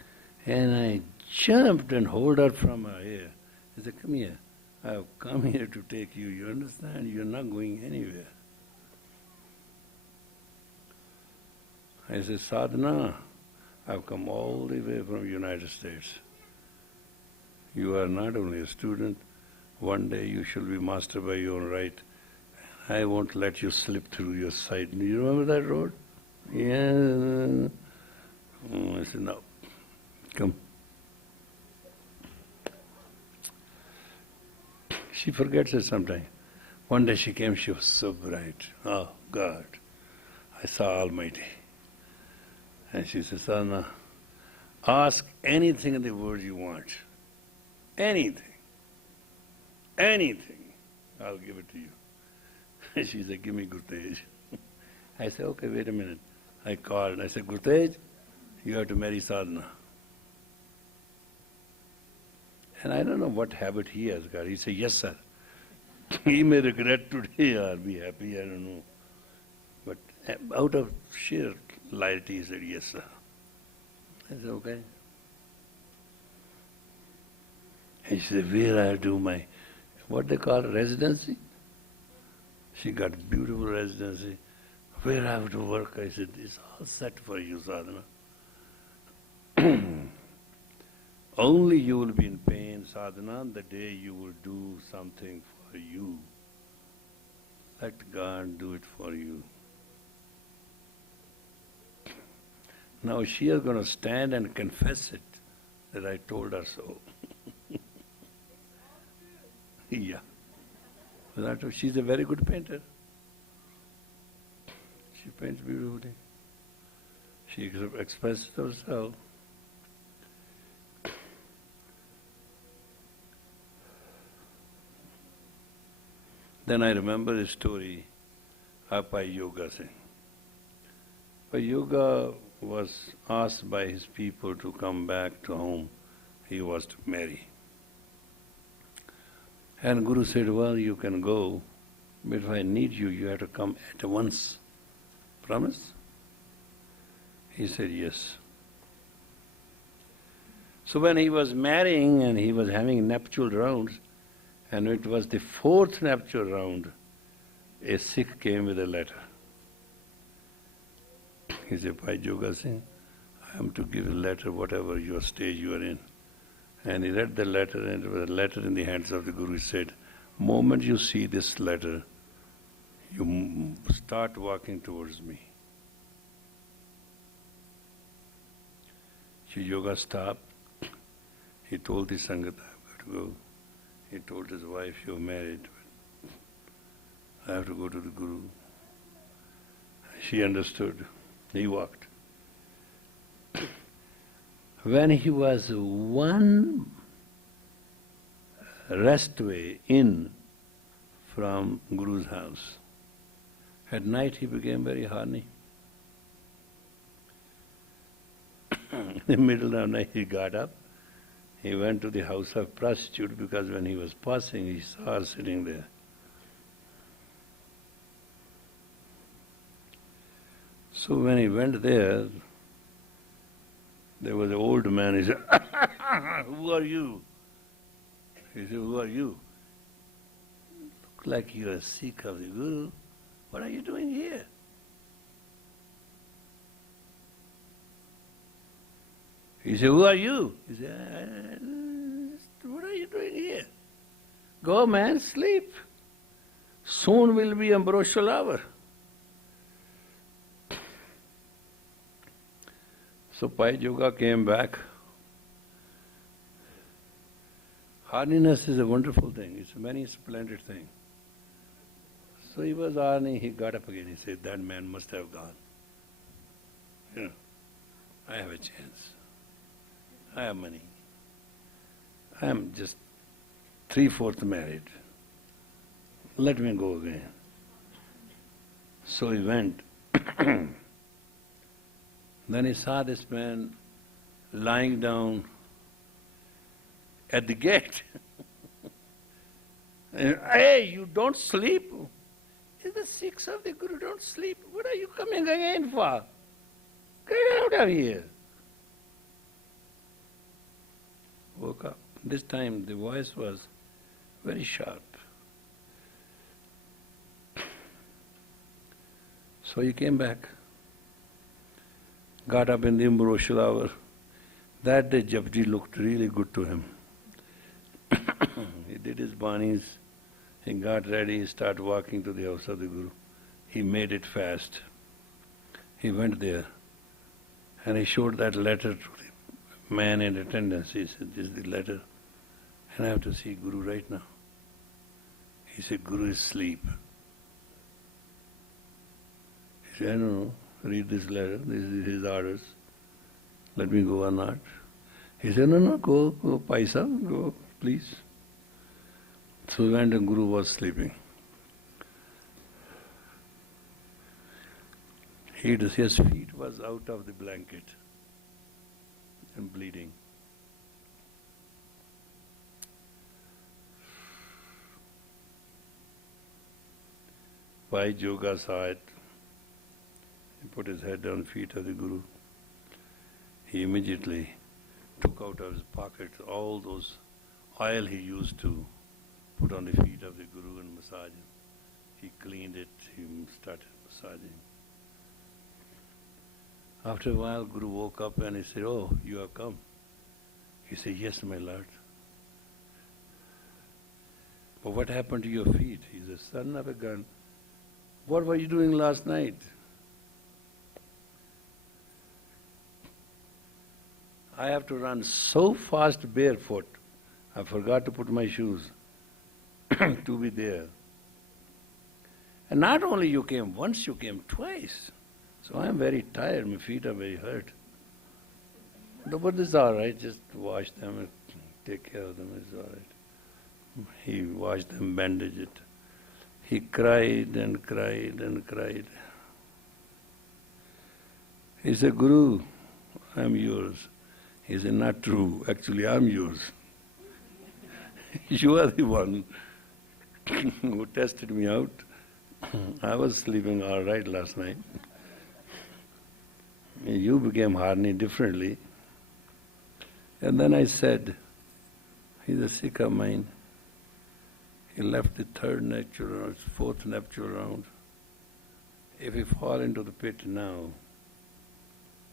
and I jumped and hold her from her hair. I said, "Come here. I've come here to take you. You understand? You're not going anywhere." I said, "Sadhana, I've come all the way from United States. You are not only a student, one day you shall be master by your own right. I won't let you slip through your side." Do you remember that road? Yeah. I said, "No, come." She forgets it sometimes. One day she came, she was so bright. Oh God, I saw Almighty. And she said, "Sadhana, ask anything in the world you want. Anything. Anything. I'll give it to you." She said, "Give me Gurtej." I said, "Okay, wait a minute." I called and I said, "Gurtej, you have to marry Sadhana." And I don't know what habit he has got. He said, "Yes, sir." He may regret today or be happy, I don't know. But out of sheer loyalty, he said, "Yes, sir." I said, "Okay." And she said, "Where I'll do my, what they call residency?" She got beautiful residency. "Where I have to work?" I said, "It's all set for you, Sadhana. Only you will be in pain, Sadhana, the day you will do something for you. Let God do it for you." Now she is going to stand and confess it, that I told her so. Yeah. She's a very good painter. She paints beautifully. She expresses herself. Then I remember a story of Pai Yoga Singh. Pai Yoga was asked by his people to come back to home. He was to marry. And Guru said, "Well, you can go, but if I need you, you have to come at once. Promise?" He said, "Yes." So when he was marrying and he was having nuptial rounds, and it was the fourth nuptial round, a Sikh came with a letter. He said, "Pai Yoga Singh, I am to give a letter, whatever your stage you are in." And he read the letter, and it was a letter in the hands of the Guru. He said, "Moment you see this letter, you start walking towards me." Shri Yoga stopped. He told the Sangat, "I've got to go." He told his wife, "You're married. I have to go to the Guru." She understood. He walked. When he was one restway in from Guru's house, at night he became very horny. In the middle of the night he got up. He went to the house of prostitute because when he was passing, he saw her sitting there. So when he went there was an old man. He said, "Who are you?" He said, "Who are you?" "Look like you are a Sikh of the Guru. What are you doing here?" He said, who are you? He said, what are you doing here? Go man, sleep. Soon will be ambrosial hour. So Pai Yoga came back. Hardiness is a wonderful thing. It's a very splendid thing. So he was hardening, he got up again. He said, that man must have gone. You know, I have a chance. I have money. I am just 3/4 married. Let me go again. So he went. Then he saw this man lying down at the gate. Hey, you don't sleep? The Sikhs of the Guru don't sleep. What are you coming again for? Get out of here. Woke up. This time the voice was very sharp. So he came back. Got up in the ambrosial hour. That day Japji looked really good to him. He did his banis, he got ready, he started walking to the house of the Guru. He made it fast. He went there and he showed that letter to the man in attendance. He said, this is the letter and I have to see Guru right now. He said, Guru is asleep. He said, no, read this letter, this is his orders. Let me go or not. He said, no, go, Paisa, go, please. So he went and Guru was sleeping. His feet was out of the blanket and bleeding. Pai Yoga saw it. He put his head on the feet of the Guru. He immediately took out of his pocket all those oil he used to put on the feet of the Guru and massage him. He cleaned it, he started massaging. After a while, Guru woke up and he said, oh, you have come. He said, yes, my Lord. But what happened to your feet? He said, son of a gun, what were you doing last night? I have to run so fast barefoot, I forgot to put my shoes to be there. And not only you came once, you came twice. So I am very tired, my feet are very hurt. But it's all right, just wash them and take care of them, it's all right. He washed them, bandaged it. He cried and cried and cried. He said, Guru, I am yours. He said, not true, actually I am yours. You are the one who tested me out. I was sleeping all right last night. You became hardened differently. And then I said, he's a Sikh of mine. He left the third nuptial round, fourth nuptial round. If he fall into the pit now,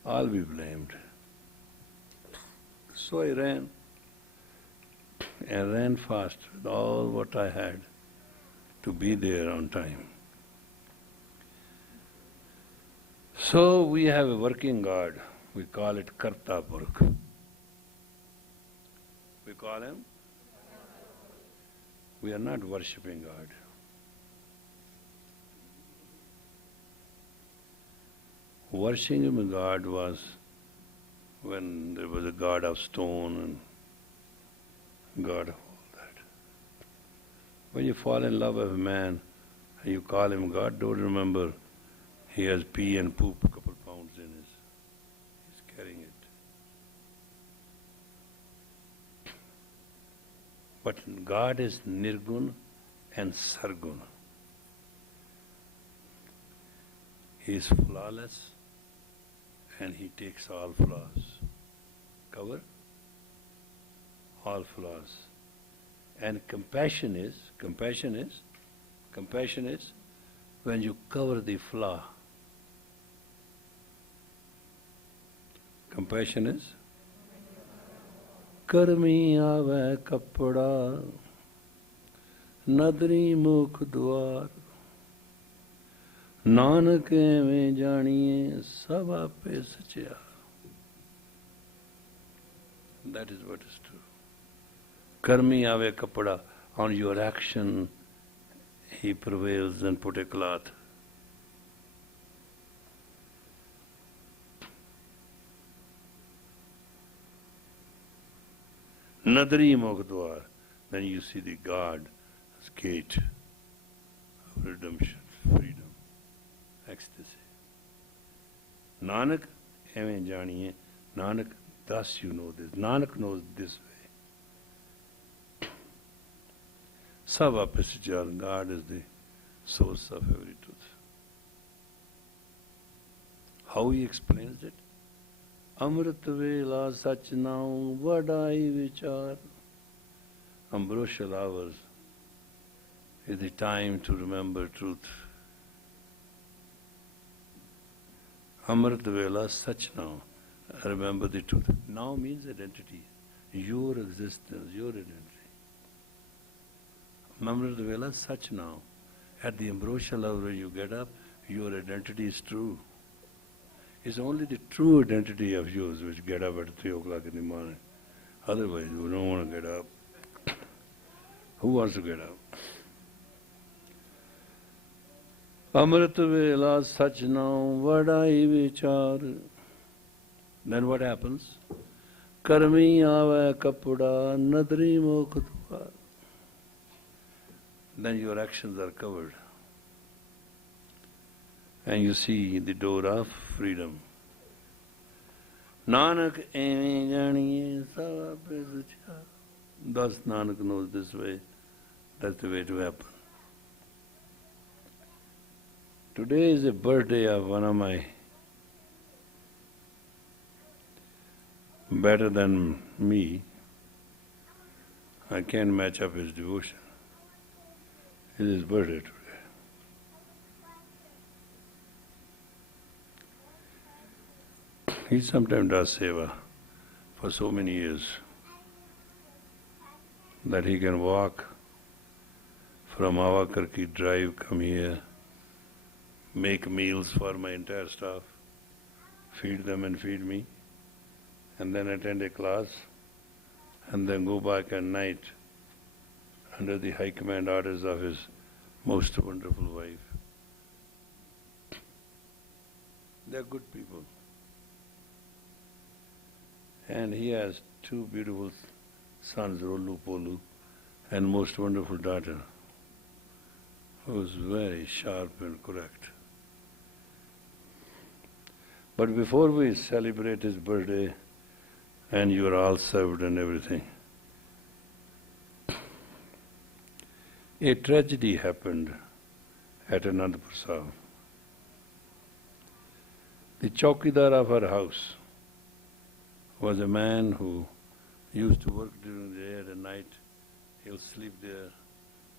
I'll be blamed. So I ran, and ran fast with all what I had to be there on time. So we have a working God. We call it Karta Purkh. We call him? We are not worshipping God. Worshipping God was when there was a god of stone and god of all that. When you fall in love with a man and you call him God, don't remember he has pee and poop a couple pounds in he's carrying it. But God is Nirgun and Sargun. He is flawless and he takes all flaws. Cover all flaws. And compassion is when you cover the flaw. Compassion is करमी आवे कपड़ा नदरी मुख द्वार नानक एवें जानिए सब आपे सचिया. That is what is true. Karmi ave kapda, on your action he prevails and put a cloth. Nadri Mogdwar, then you see the God's gate of redemption, freedom, ecstasy. Nanak, evein janiye, Nanak, thus you know this. Nanak knows this way. Sava Pasachal, God is the source of every truth. How he explains it? Amrit vela sach now vadai vichar. Ambrosial hours is the time to remember truth. Amrit vela sach now. Remember the truth. Now means identity. Your existence, your identity. Amrit vela sach now. At the ambrosial hour you get up, your identity is true. It's only the true identity of yours which get up at 3 o'clock in the morning. Otherwise, you don't want to get up. Who wants to get up? Amrit vela sach now vadai vichar. Then what happens? Karmi ave kapda nadri mukh dwar. Then your actions are covered. And you see the door of freedom. Nanak evein janiye sava pe suchya. Thus Nanak knows this way. That's the way to happen. Today is the birthday of one of my better than me. I can't match up his devotion. It is his birthday today. He sometimes does seva for so many years that he can walk from Avakarki drive, come here, make meals for my entire staff, feed them and feed me, and then attend a class, and then go back at night under the high command orders of his most wonderful wife. They are good people. And he has 2 beautiful sons, Rolu, Polu, and most wonderful daughter, who is very sharp and correct. But before we celebrate his birthday, and you are all served and everything, a tragedy happened at Anandapur Sahib. The chowkidar of our house was a man who used to work during the day and night. He'll sleep there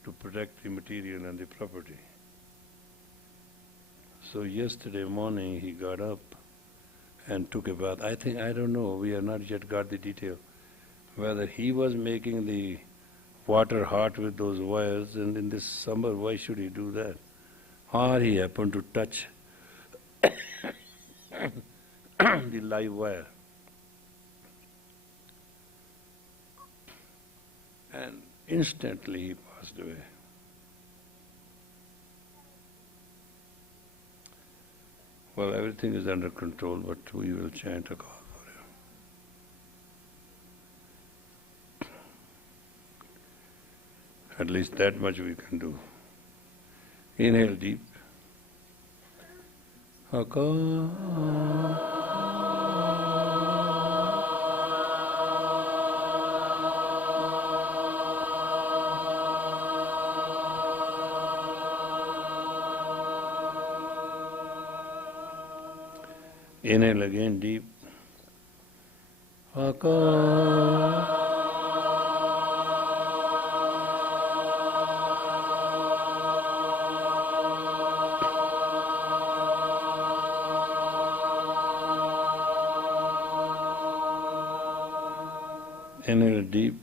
to protect the material and the property. So yesterday morning he got up and took a bath. I don't know, we have not yet got the detail, whether he was making the water hot with those wires, and in this summer why should he do that? Or he happened to touch the live wire. And instantly he passed away. Well, everything is under control, but we will chant a call for him. At least that much we can do. Inhale deep. Inhale again deep. Inhale deep.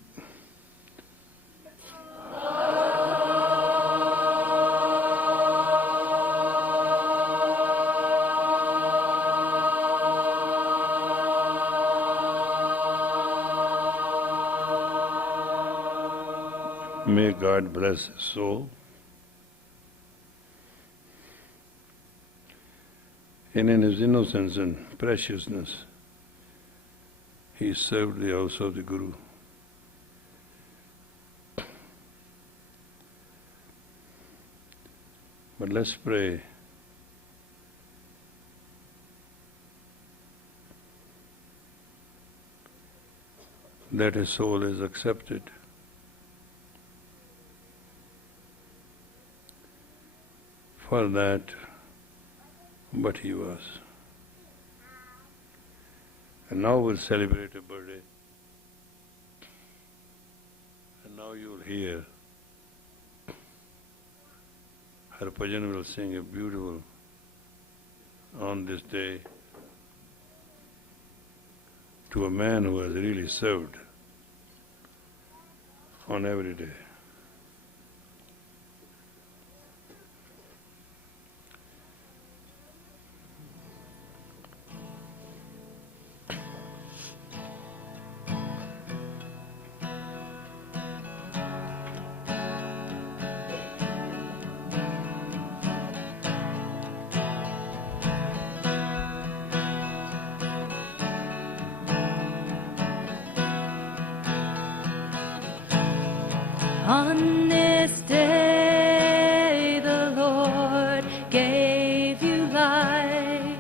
May God bless his soul. And in his innocence and preciousness, he served the house of the Guru. But let's pray that his soul is accepted. For that, but he was. And now we'll celebrate a birthday. And now you'll hear her bhajan will sing a beautiful on this day to a man who has really served on every day. On this day the Lord gave you life.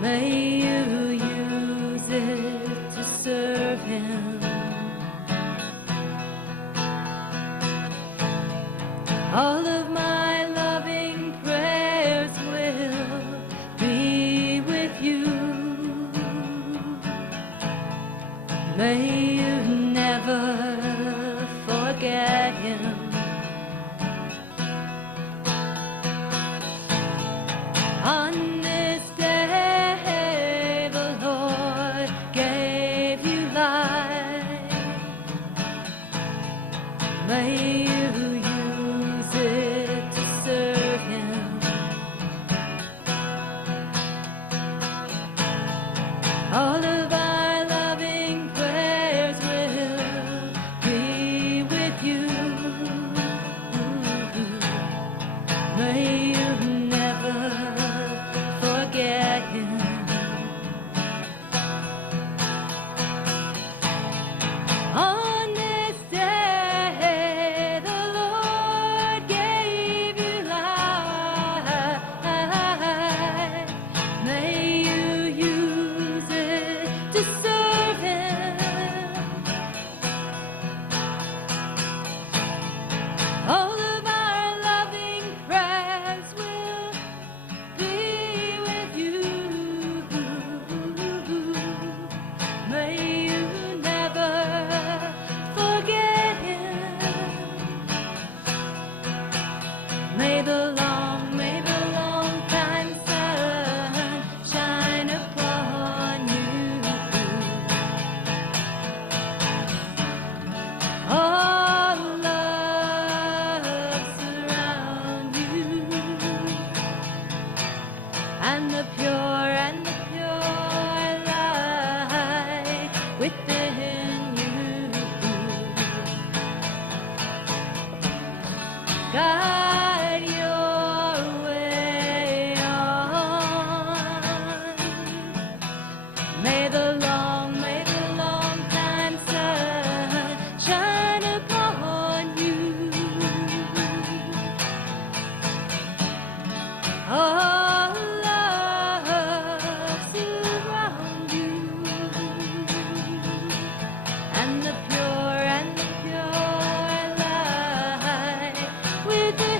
May you use it to serve Him. All of my loving prayers will be with you. May you never forget Him. On this day the Lord gave you life. May you use it to serve Him. All of our loving prayers will be with you. May you never forget Him. On this day the Lord gave you life. May you use it to serve Him. All of our loving prayers will be with you. May you never forget Him. May the long time sun shine upon you. All love surround you, and the pure light within you. Guide your way on. May the long time sun shine upon you. All love surround you, and the pure light within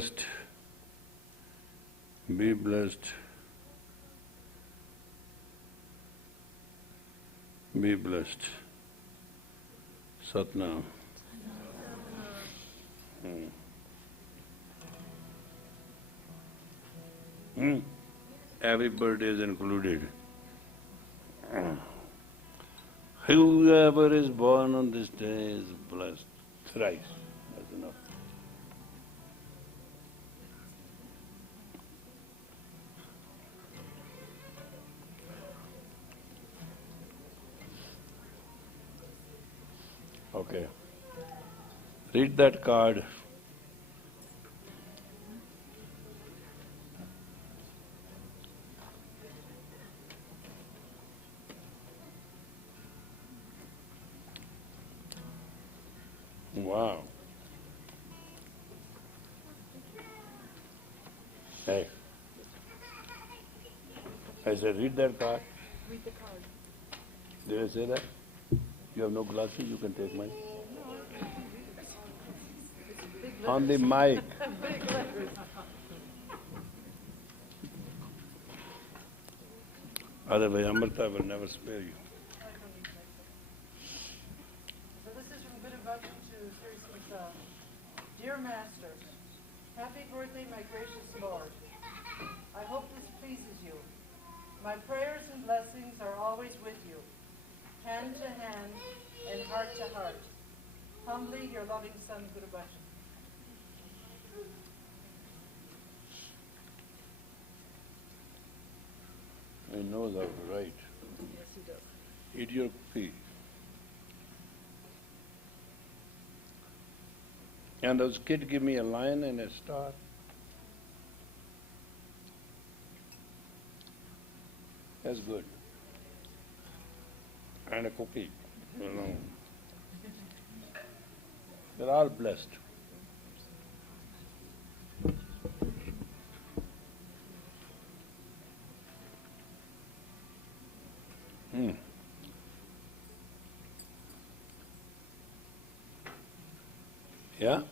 blessed. Be blessed. Be blessed. Satnam. Every birthday is included. Whoever is born on this day is blessed. Thrice. That's enough. Okay. Read that card. Wow. Hey. I said, read that card. Read the card. Did I say that? You have no glasses, you can take mine. On the mic. Otherwise, Amrita will never spare you. So this is from Yogi Bhajan to Sri Smita. Dear Master, happy birthday, my gracious Lord. I hope this pleases you. My prayers and blessings are always with you, hand to hand and heart to heart. Humbly, your loving son, Yogi Bhajan. He knows how to write. Yes, he does. Eat your cookie. And those kids give me a lion and a star. That's good. And a cookie, you know. They're all blessed. Yeah?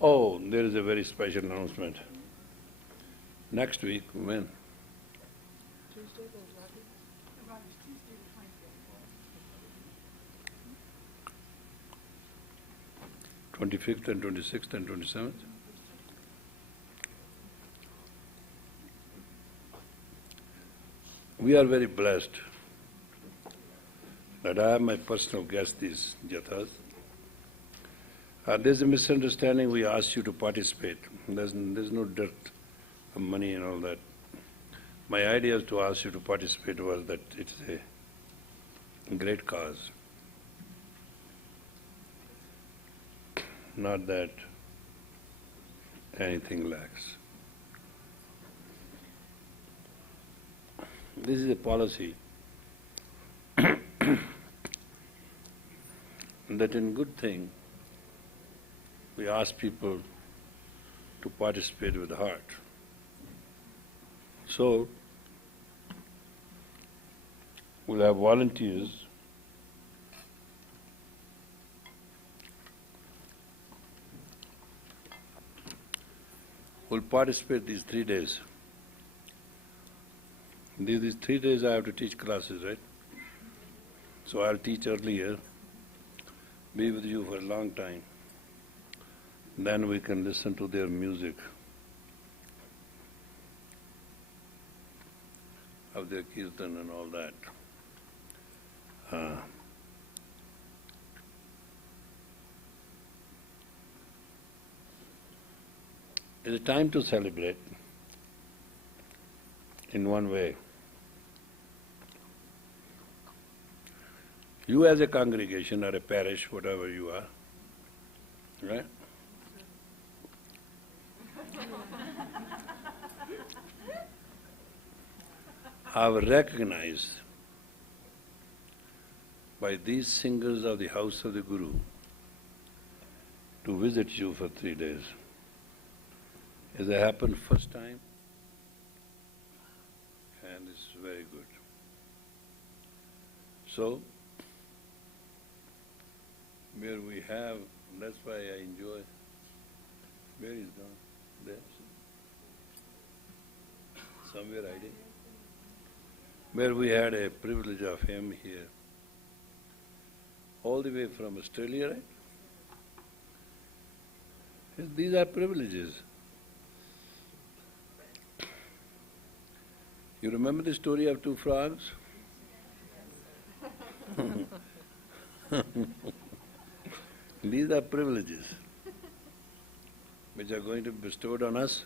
Oh, there is a very special announcement. Next week, when? Tuesday, 25th and 26th and 27th? We are very blessed that I have my personal guest, these jathas. There's a misunderstanding, we asked you to participate. There's no dirt of money and all that. My idea to ask you to participate was that it's a great cause. Not that anything lacks. This is a policy that in good thing we ask people to participate with the heart. So, we'll have volunteers who will participate these 3 days. These 3 days I have to teach classes, right? So I'll teach earlier, be with you for a long time. Then we can listen to their music, of their kirtan and all that. It's a time to celebrate in one way. You as a congregation or a parish, whatever you are, right? Have recognized by these singers of the house of the Guru to visit you for 3 days. Has it happened first time? And it's very good. So, where we have, that's why I enjoy Where is gone? There. Somewhere hiding. Where we had a privilege of him here. All the way from Australia, right? These are privileges. You remember the story of two frogs? These are privileges which are going to be bestowed on us.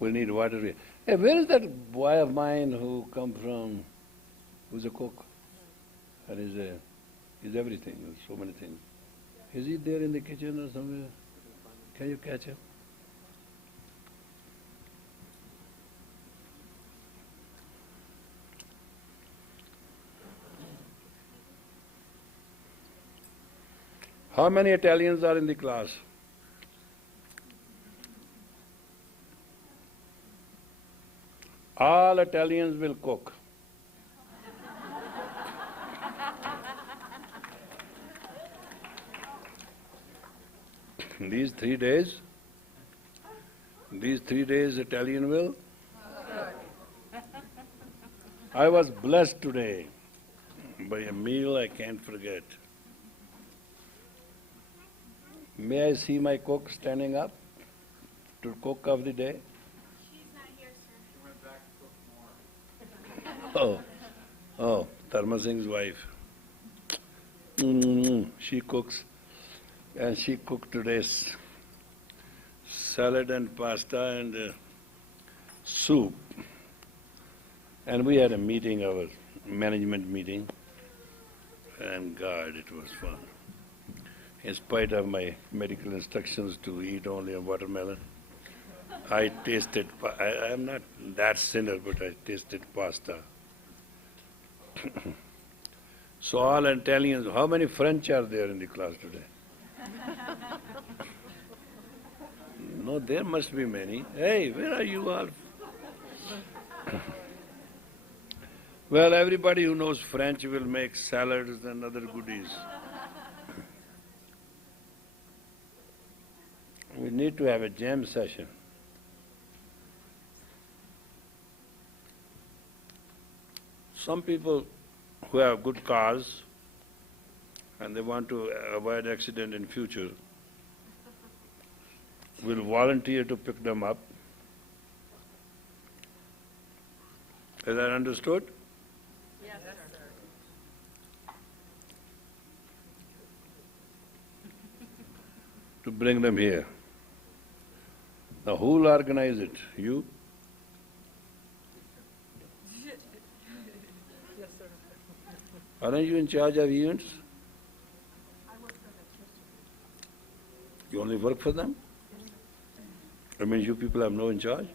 We'll need water. Hey, where is that boy of mine who come from, who's a cook? And he's everything, so many things. Is he there in the kitchen or somewhere? Can you catch him? How many Italians are in the class? All Italians will cook. These 3 days Italian will. I was blessed today by a meal I can't forget. May I see my cook standing up to cook of the day? She's not here, sir. Oh, Dharma Singh's wife. She cooks, and she cooked today salad and pasta and soup. And we had a meeting, our management meeting, and God, it was fun. In spite of my medical instructions to eat only a watermelon, I tasted, I am not that sinner, but I tasted pasta. So all Italians, how many French are there in the class today? No, there must be many. Hey, where are you all? Well, everybody who knows French will make salads and other goodies. We need to have a jam session. Some people who have good cars and they want to avoid accident in future will volunteer to pick them up. Is that understood? Yes, sir. To bring them here. Now who will organize it? You? Yes, sir. Aren't you in charge of events? I work for the church. You only work for them? I mean, you people have no in charge?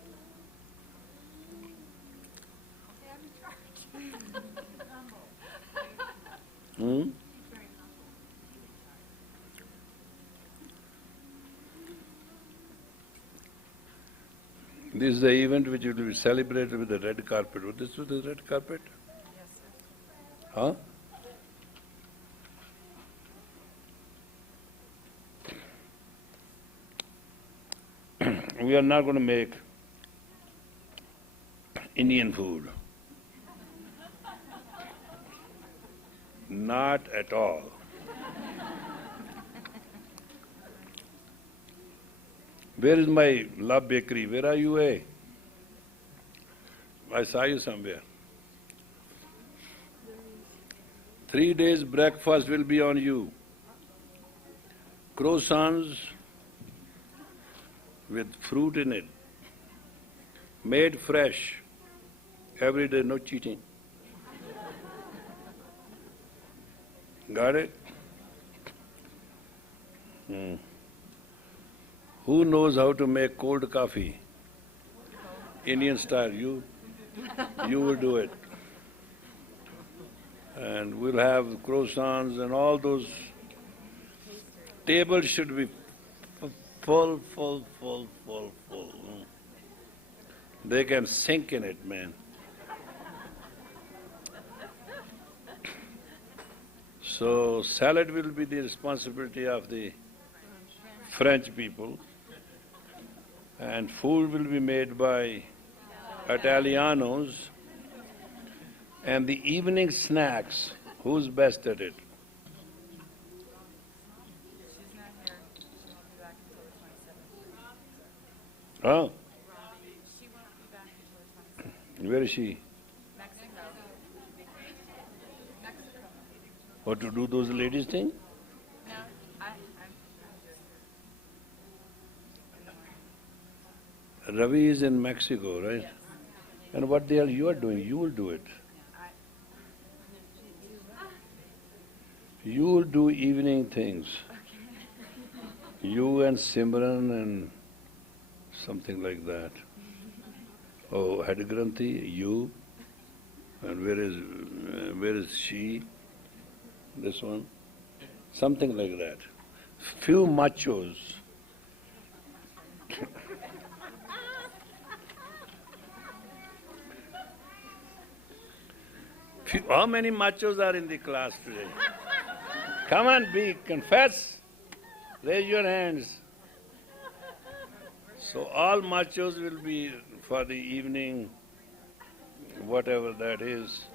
Hmm? This is the event which will be celebrated with the red carpet. What is with the red carpet? Yes, sir. Huh? We are not going to make Indian food. Not at all. Where is my love bakery? Where are you, eh? I saw you somewhere. 3 days breakfast will be on you. Croissants with fruit in it, made fresh, every day, no cheating. Got it? Who knows how to make cold coffee? Indian style, you will do it. And we'll have croissants and all those. Tables should be full. They can sink in it, man. So salad will be the responsibility of the French people, and food will be made by Italianos, and the evening snacks, who's best at it? She's not here. She won't be back until the 27th. Huh? She won't be back until the 27th. Where is she? Mexico. Mexico. What, to do those ladies thing? No, I'm here. Ravi is in Mexico, right? Yes. And what the hell you are doing? You will do it. You will do evening things. You and Simran and something like that. Oh, Hadgranthi, you. And where is she? This one? Something like that. Few machos. How many machos are in the class today? Come on, confess. Raise your hands. So all machos will be for the evening, whatever that is.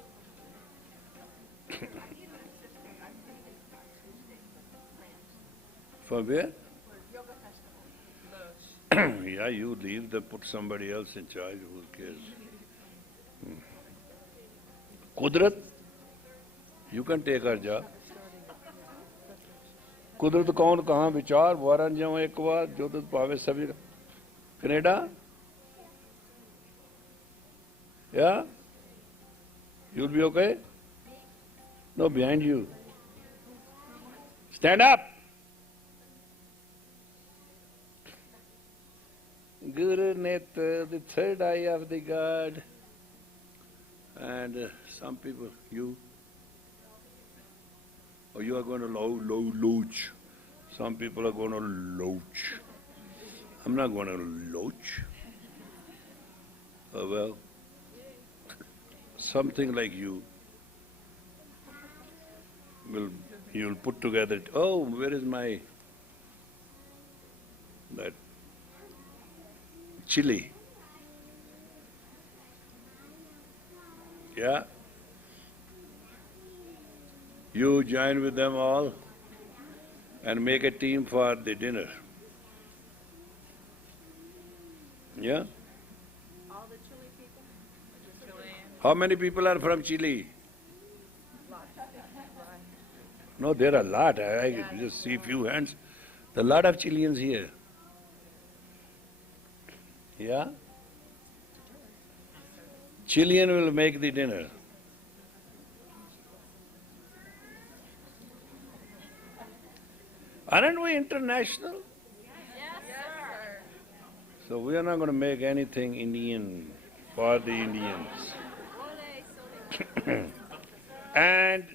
For where? Yeah, you leave, they put somebody else in charge, who cares? Kudrat, you can take her job. कुदरत कौन कहाँ विचार वारन जाओ एक बार जो तो पावे सभी Canada yeah you'll be okay no behind you stand up Guru Neta, the third eye of the God, and some people, you are going to loach. Some people are going to loach. I'm not going to loach. Oh, well, something like you'll put together, oh, where is that chili? Yeah? You join with them all and make a team for the dinner. Yeah? All the Chile people? The Chilean? How many people are from Chile? No, there are a lot. I just see few hands. There are a lot of Chileans here. Yeah? Chilean will make the dinner. Aren't we international? Yes, sir. So we are not going to make anything Indian for the Indians. And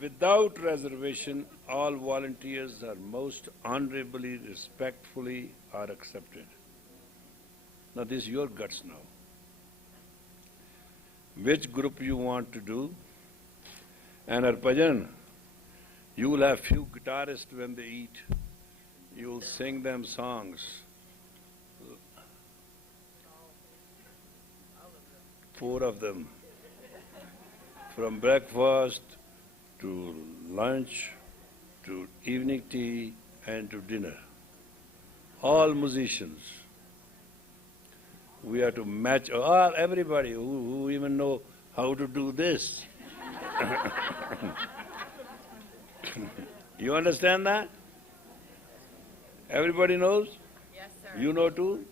without reservation, all volunteers are most honorably, respectfully are accepted. Now this is your guts now. Which group you want to do? And Arpajan, you will have few guitarists when they eat. You will sing them songs. 4 of them. From breakfast to lunch to evening tea and to dinner. All musicians. We have to match everybody who even know how to do this. You understand that? Everybody knows? Yes, sir. You know too?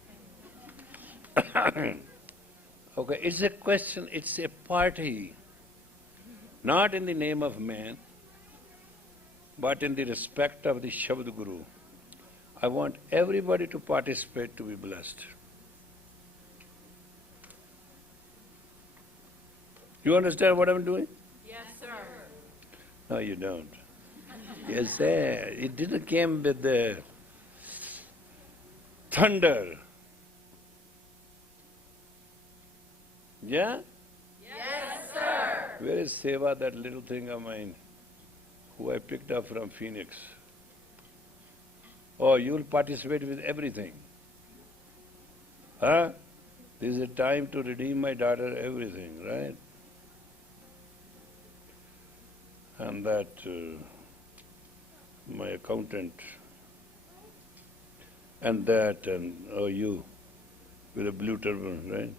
Okay, it's a question, it's a party. Not in the name of man, but in the respect of the Shabd Guru. I want everybody to participate to be blessed. You understand what I'm doing? Yes, sir. No, you don't. Yes, sir. It didn't come with the thunder. Yeah? Yes, sir. Where is Seva, that little thing of mine, who I picked up from Phoenix? Oh, you'll participate with everything. Huh? This is a time to redeem my daughter, everything, right? And that my accountant, and that, and oh, you with a blue turban, right?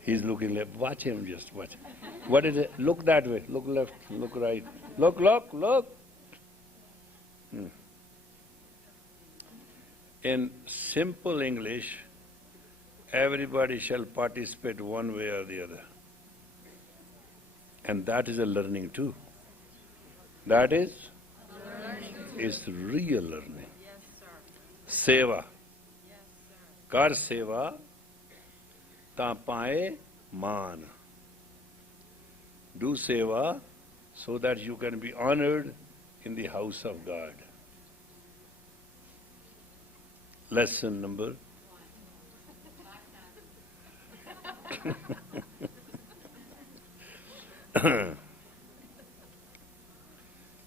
He's looking left. Watch him, just watch. What is it? Look that way. Look left. Look right. Look, look, look. In simple English, everybody shall participate one way or the other. And that is a learning too. That is real learning. Seva. Kar seva, ta paaye maan. Do seva so that you can be honored in the house of God. Lesson number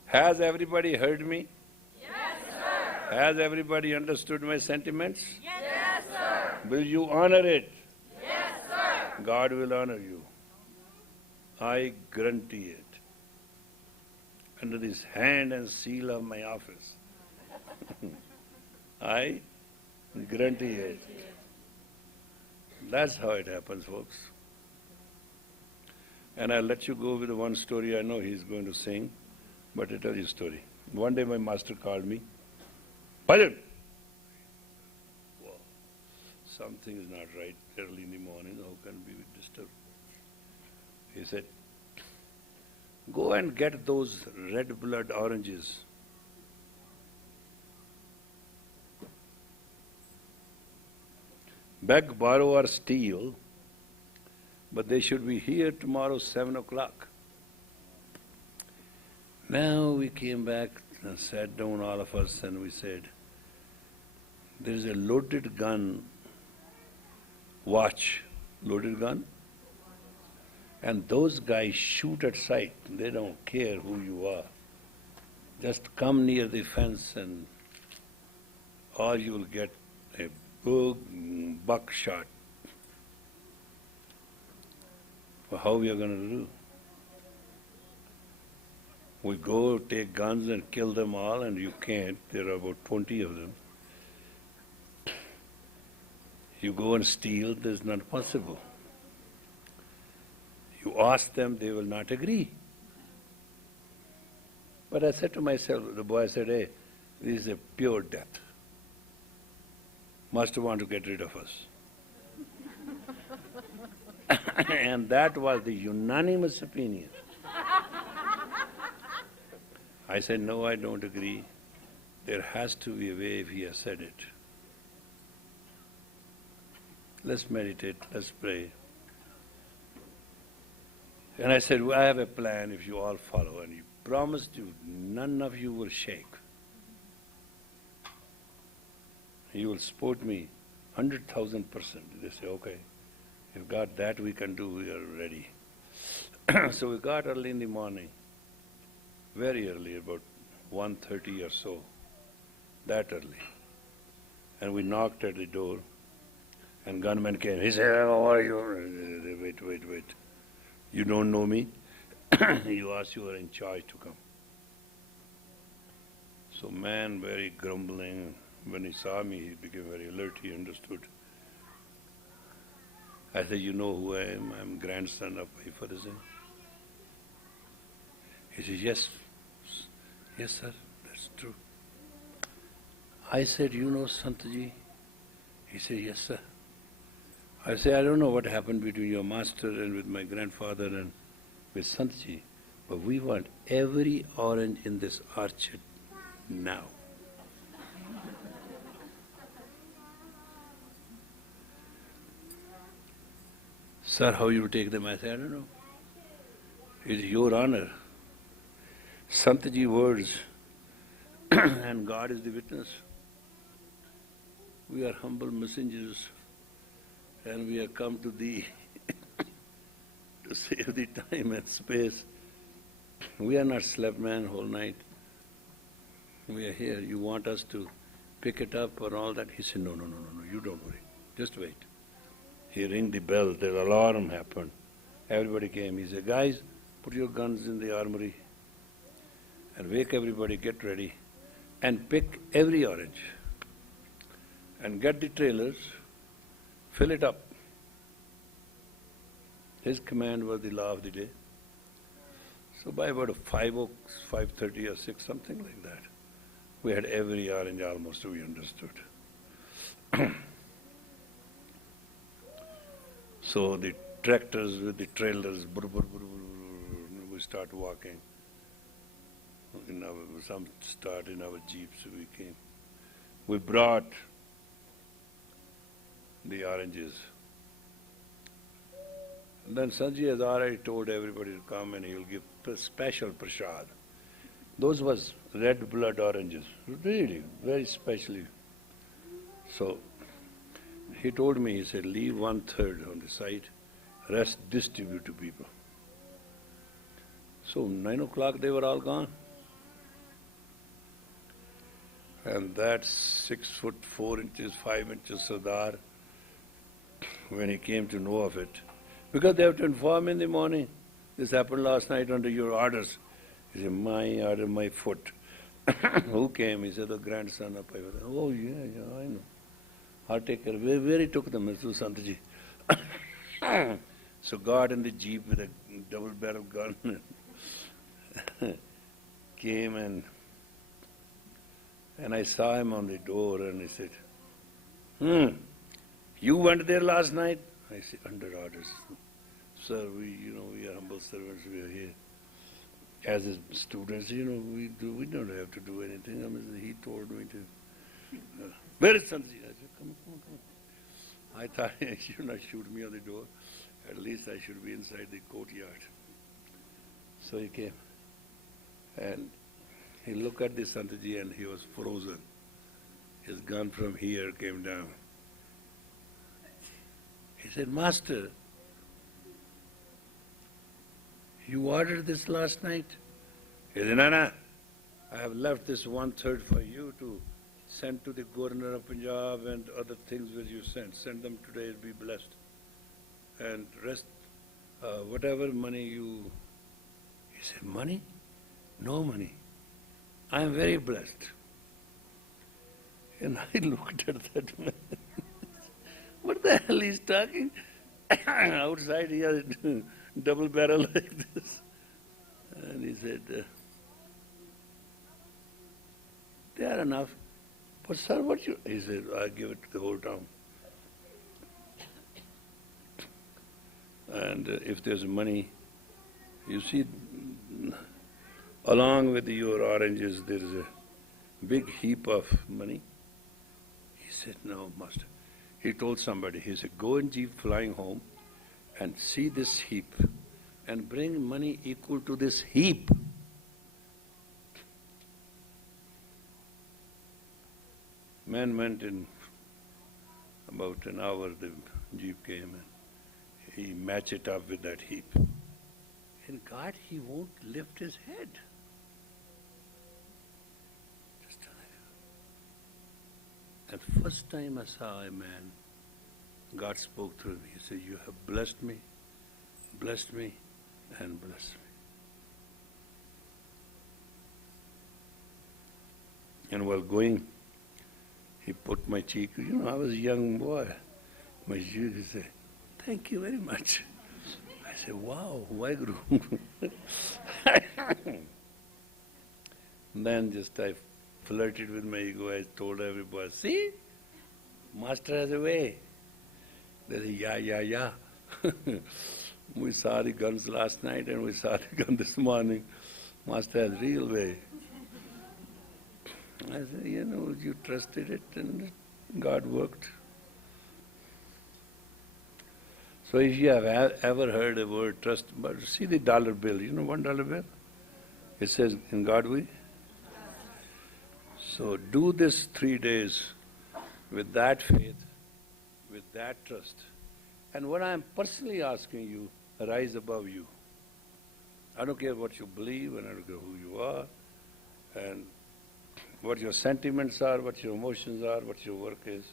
Has everybody heard me? Yes, sir. Has everybody understood my sentiments? Yes, sir. Will you honor it? Yes, sir. God will honor you. I guarantee it. Under this hand and seal of my office. I guarantee it. That's how it happens, folks. And I'll let you go with one story. I know he's going to sing, but I'll tell you a story. One day my master called me. Bhajan! Whoa, something is not right early in the morning. How can we be disturbed? He said, go and get those red blood oranges. Beg, borrow or steal, but they should be here tomorrow 7 o'clock. Now we came back and sat down all of us and we said, there is a loaded gun, watch, loaded gun, and those guys shoot at sight. They don't care who you are. Just come near the fence and or you will get a big buckshot. Well, how we are going to do? We go take guns and kill them all, and you can't. There are about 20 of them. You go and steal, that's not possible. You ask them, they will not agree. But I said to myself, the boy said, hey, this is a pure death. Must want to get rid of us. And that was the unanimous opinion. I said, no, I don't agree. There has to be a way if he has said it. Let's meditate, let's pray. And I said, well, I have a plan if you all follow. And he promised you, none of you will shake. You will support me 100,000%. They say, okay, if got that we can do, we are ready. So we got early in the morning, very early, about 1:30 or so, that early. And we knocked at the door, and gunman came. He said, how are you? Wait. You don't know me? You asked, you are in charge to come. So man, very grumbling. When he saw me, he became very alert. He understood. I said, you know who I am? I'm grandson of Father Singh. He said, yes. Yes, sir, that's true. I said, you know Santaji? He said, yes, sir. I said, I don't know what happened between your master and with my grandfather and with Santaji, but we want every orange in this orchard now. Sir, how you take them? I said, I don't know. It is your honor. Santaji words and God is the witness. We are humble messengers and we have come to thee to save the time and space. We are not slept, man, whole night. we are here. You want us to pick it up or all that? He said, no, you don't worry. Just wait. He rang the bell, the alarm happened. Everybody came. He said, guys, put your guns in the armory and wake everybody, get ready, and pick every orange. And get the trailers, fill it up. His command was the law of the day. So by about 5:30 or 6, something like that, we had every orange almost, we understood. So the tractors with the trailers, we start walking. Some start in our jeeps, we came. We brought the oranges. And then Sanji has already told everybody to come and he will give special prasad. Those was red blood oranges, really, very specially. So he told me, he said, leave 1/3 on the side, rest distribute to people. So 9 o'clock they were all gone. And that 6'4", 5 inches Sardar, when he came to know of it, because they have to inform in the morning, this happened last night under your orders. He said, my order, my foot. Who came? He said, the grandson of Pai. Oh, yeah, I know. I'll take care. Where he took them? To Santaji. So got in the jeep with a double-barrel gun came and I saw him on the door and he said, you went there last night? I said, under orders. Sir, we are humble servants, we are here. As his students, we don't have to do anything. I mean, he told me to. Where is Sanji? I said, come on. I thought he should not shoot me on the door. At least I should be inside the courtyard. So he came. And he looked at the Santaji and he was frozen. His gun from here came down. He said, Master, you ordered this last night? He said, no, I have left this 1/3 for you to send to the governor of Punjab and other things which you sent. Send them today, be blessed. And rest, whatever money you... He said, money? No money. I am very blessed. And I looked at that man. What the hell he's talking? Outside he has a double barrel like this. And he said, they are enough. But sir, what you... He said, I give it to the whole town. And if there's money, you see, along with your oranges, there is a big heap of money. He said, no, master. He told somebody, he said, go in jeep flying home and see this heap and bring money equal to this heap. Man went in about an hour, the jeep came and he matched it up with that heap. And God, he won't lift his head. Just telling you. And first time I saw a man, God spoke through me. He said, you have blessed me, and blessed me. And while going, he put my cheek, I was a young boy. My cheek, he said, thank you very much. I said, wow, why Guru? Then just I flirted with my ego. I told everybody, see, Master has a way. They said, yeah. We saw the guns last night and we saw the gun this morning. Master has real way. I said, you trusted it and God worked. So if you have ever heard the word trust, but see the dollar bill, $1 bill? It says, in God we. So do this 3 days with that faith, with that trust. And what I am personally asking you, rise above you. I don't care what you believe and I don't care who you are. And what your sentiments are, what your emotions are, what your work is.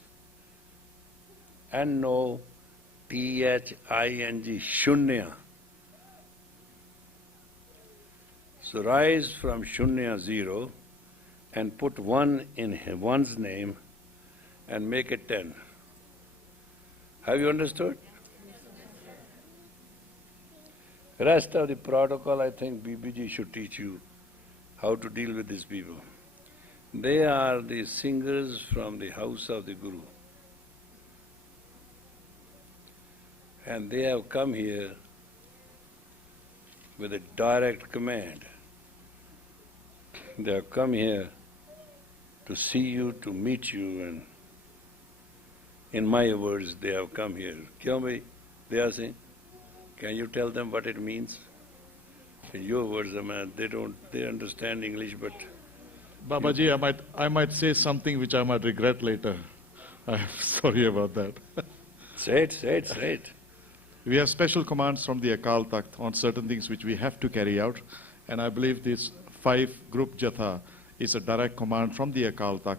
N-O-T-H-I-N-G, Shunya. So rise from Shunya, zero, and put 1 in one's name and make it 10. Have you understood? Rest of the protocol, I think BBG should teach you how to deal with these people. They are the singers from the house of the Guru. And they have come here with a direct command. They have come here to see you, to meet you, and in my words, they have come here. Kyun bhai? They are saying, can you tell them what it means? In your words, I mean, they understand English, but Babaji, I might say something which I might regret later. I'm sorry about that. say it. We have special commands from the Akal Takht on certain things which we have to carry out, and I believe this 5-group Jatha is a direct command from the Akal Takht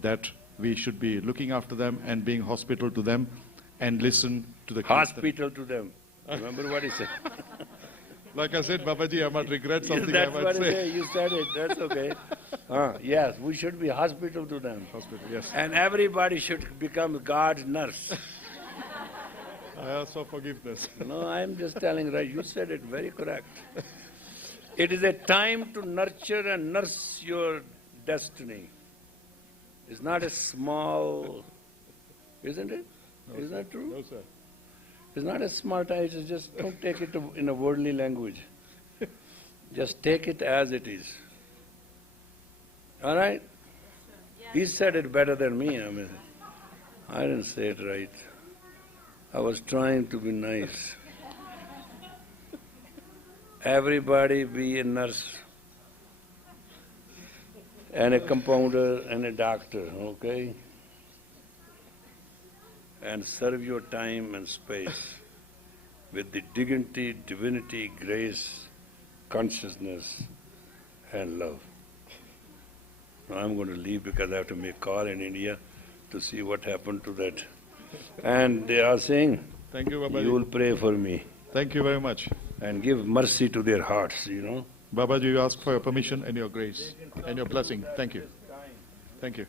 that we should be looking after them and being hospitable to them and listen to the hospital to them. Remember what he said? Like I said, Babaji, I might regret something That's I might what he say. said. You said it. That's okay. Yes, we should be hospital to them. Hospital, yes. And everybody should become God's nurse. I ask for forgiveness. No, I'm just telling right. You said it very correct. It is a time to nurture and nurse your destiny. It's not a small, isn't it? No, Isn't that true? No, sir. It's not a small time. It's just don't take it in a worldly language. Just take it as it is. All right? He said it better than me. I mean, I didn't say it right. I was trying to be nice. Everybody be a nurse and a compounder and a doctor, okay? And serve your time and space with the dignity, divinity, grace, consciousness and love. Now I'm going to leave because I have to make call in India to see what happened to that. And they are saying, Thank you, Babaji. you will pray for me Thank you very much. and give mercy to their hearts, you know. Babaji, you ask for your permission and your grace and your blessing. Thank you. Thank you.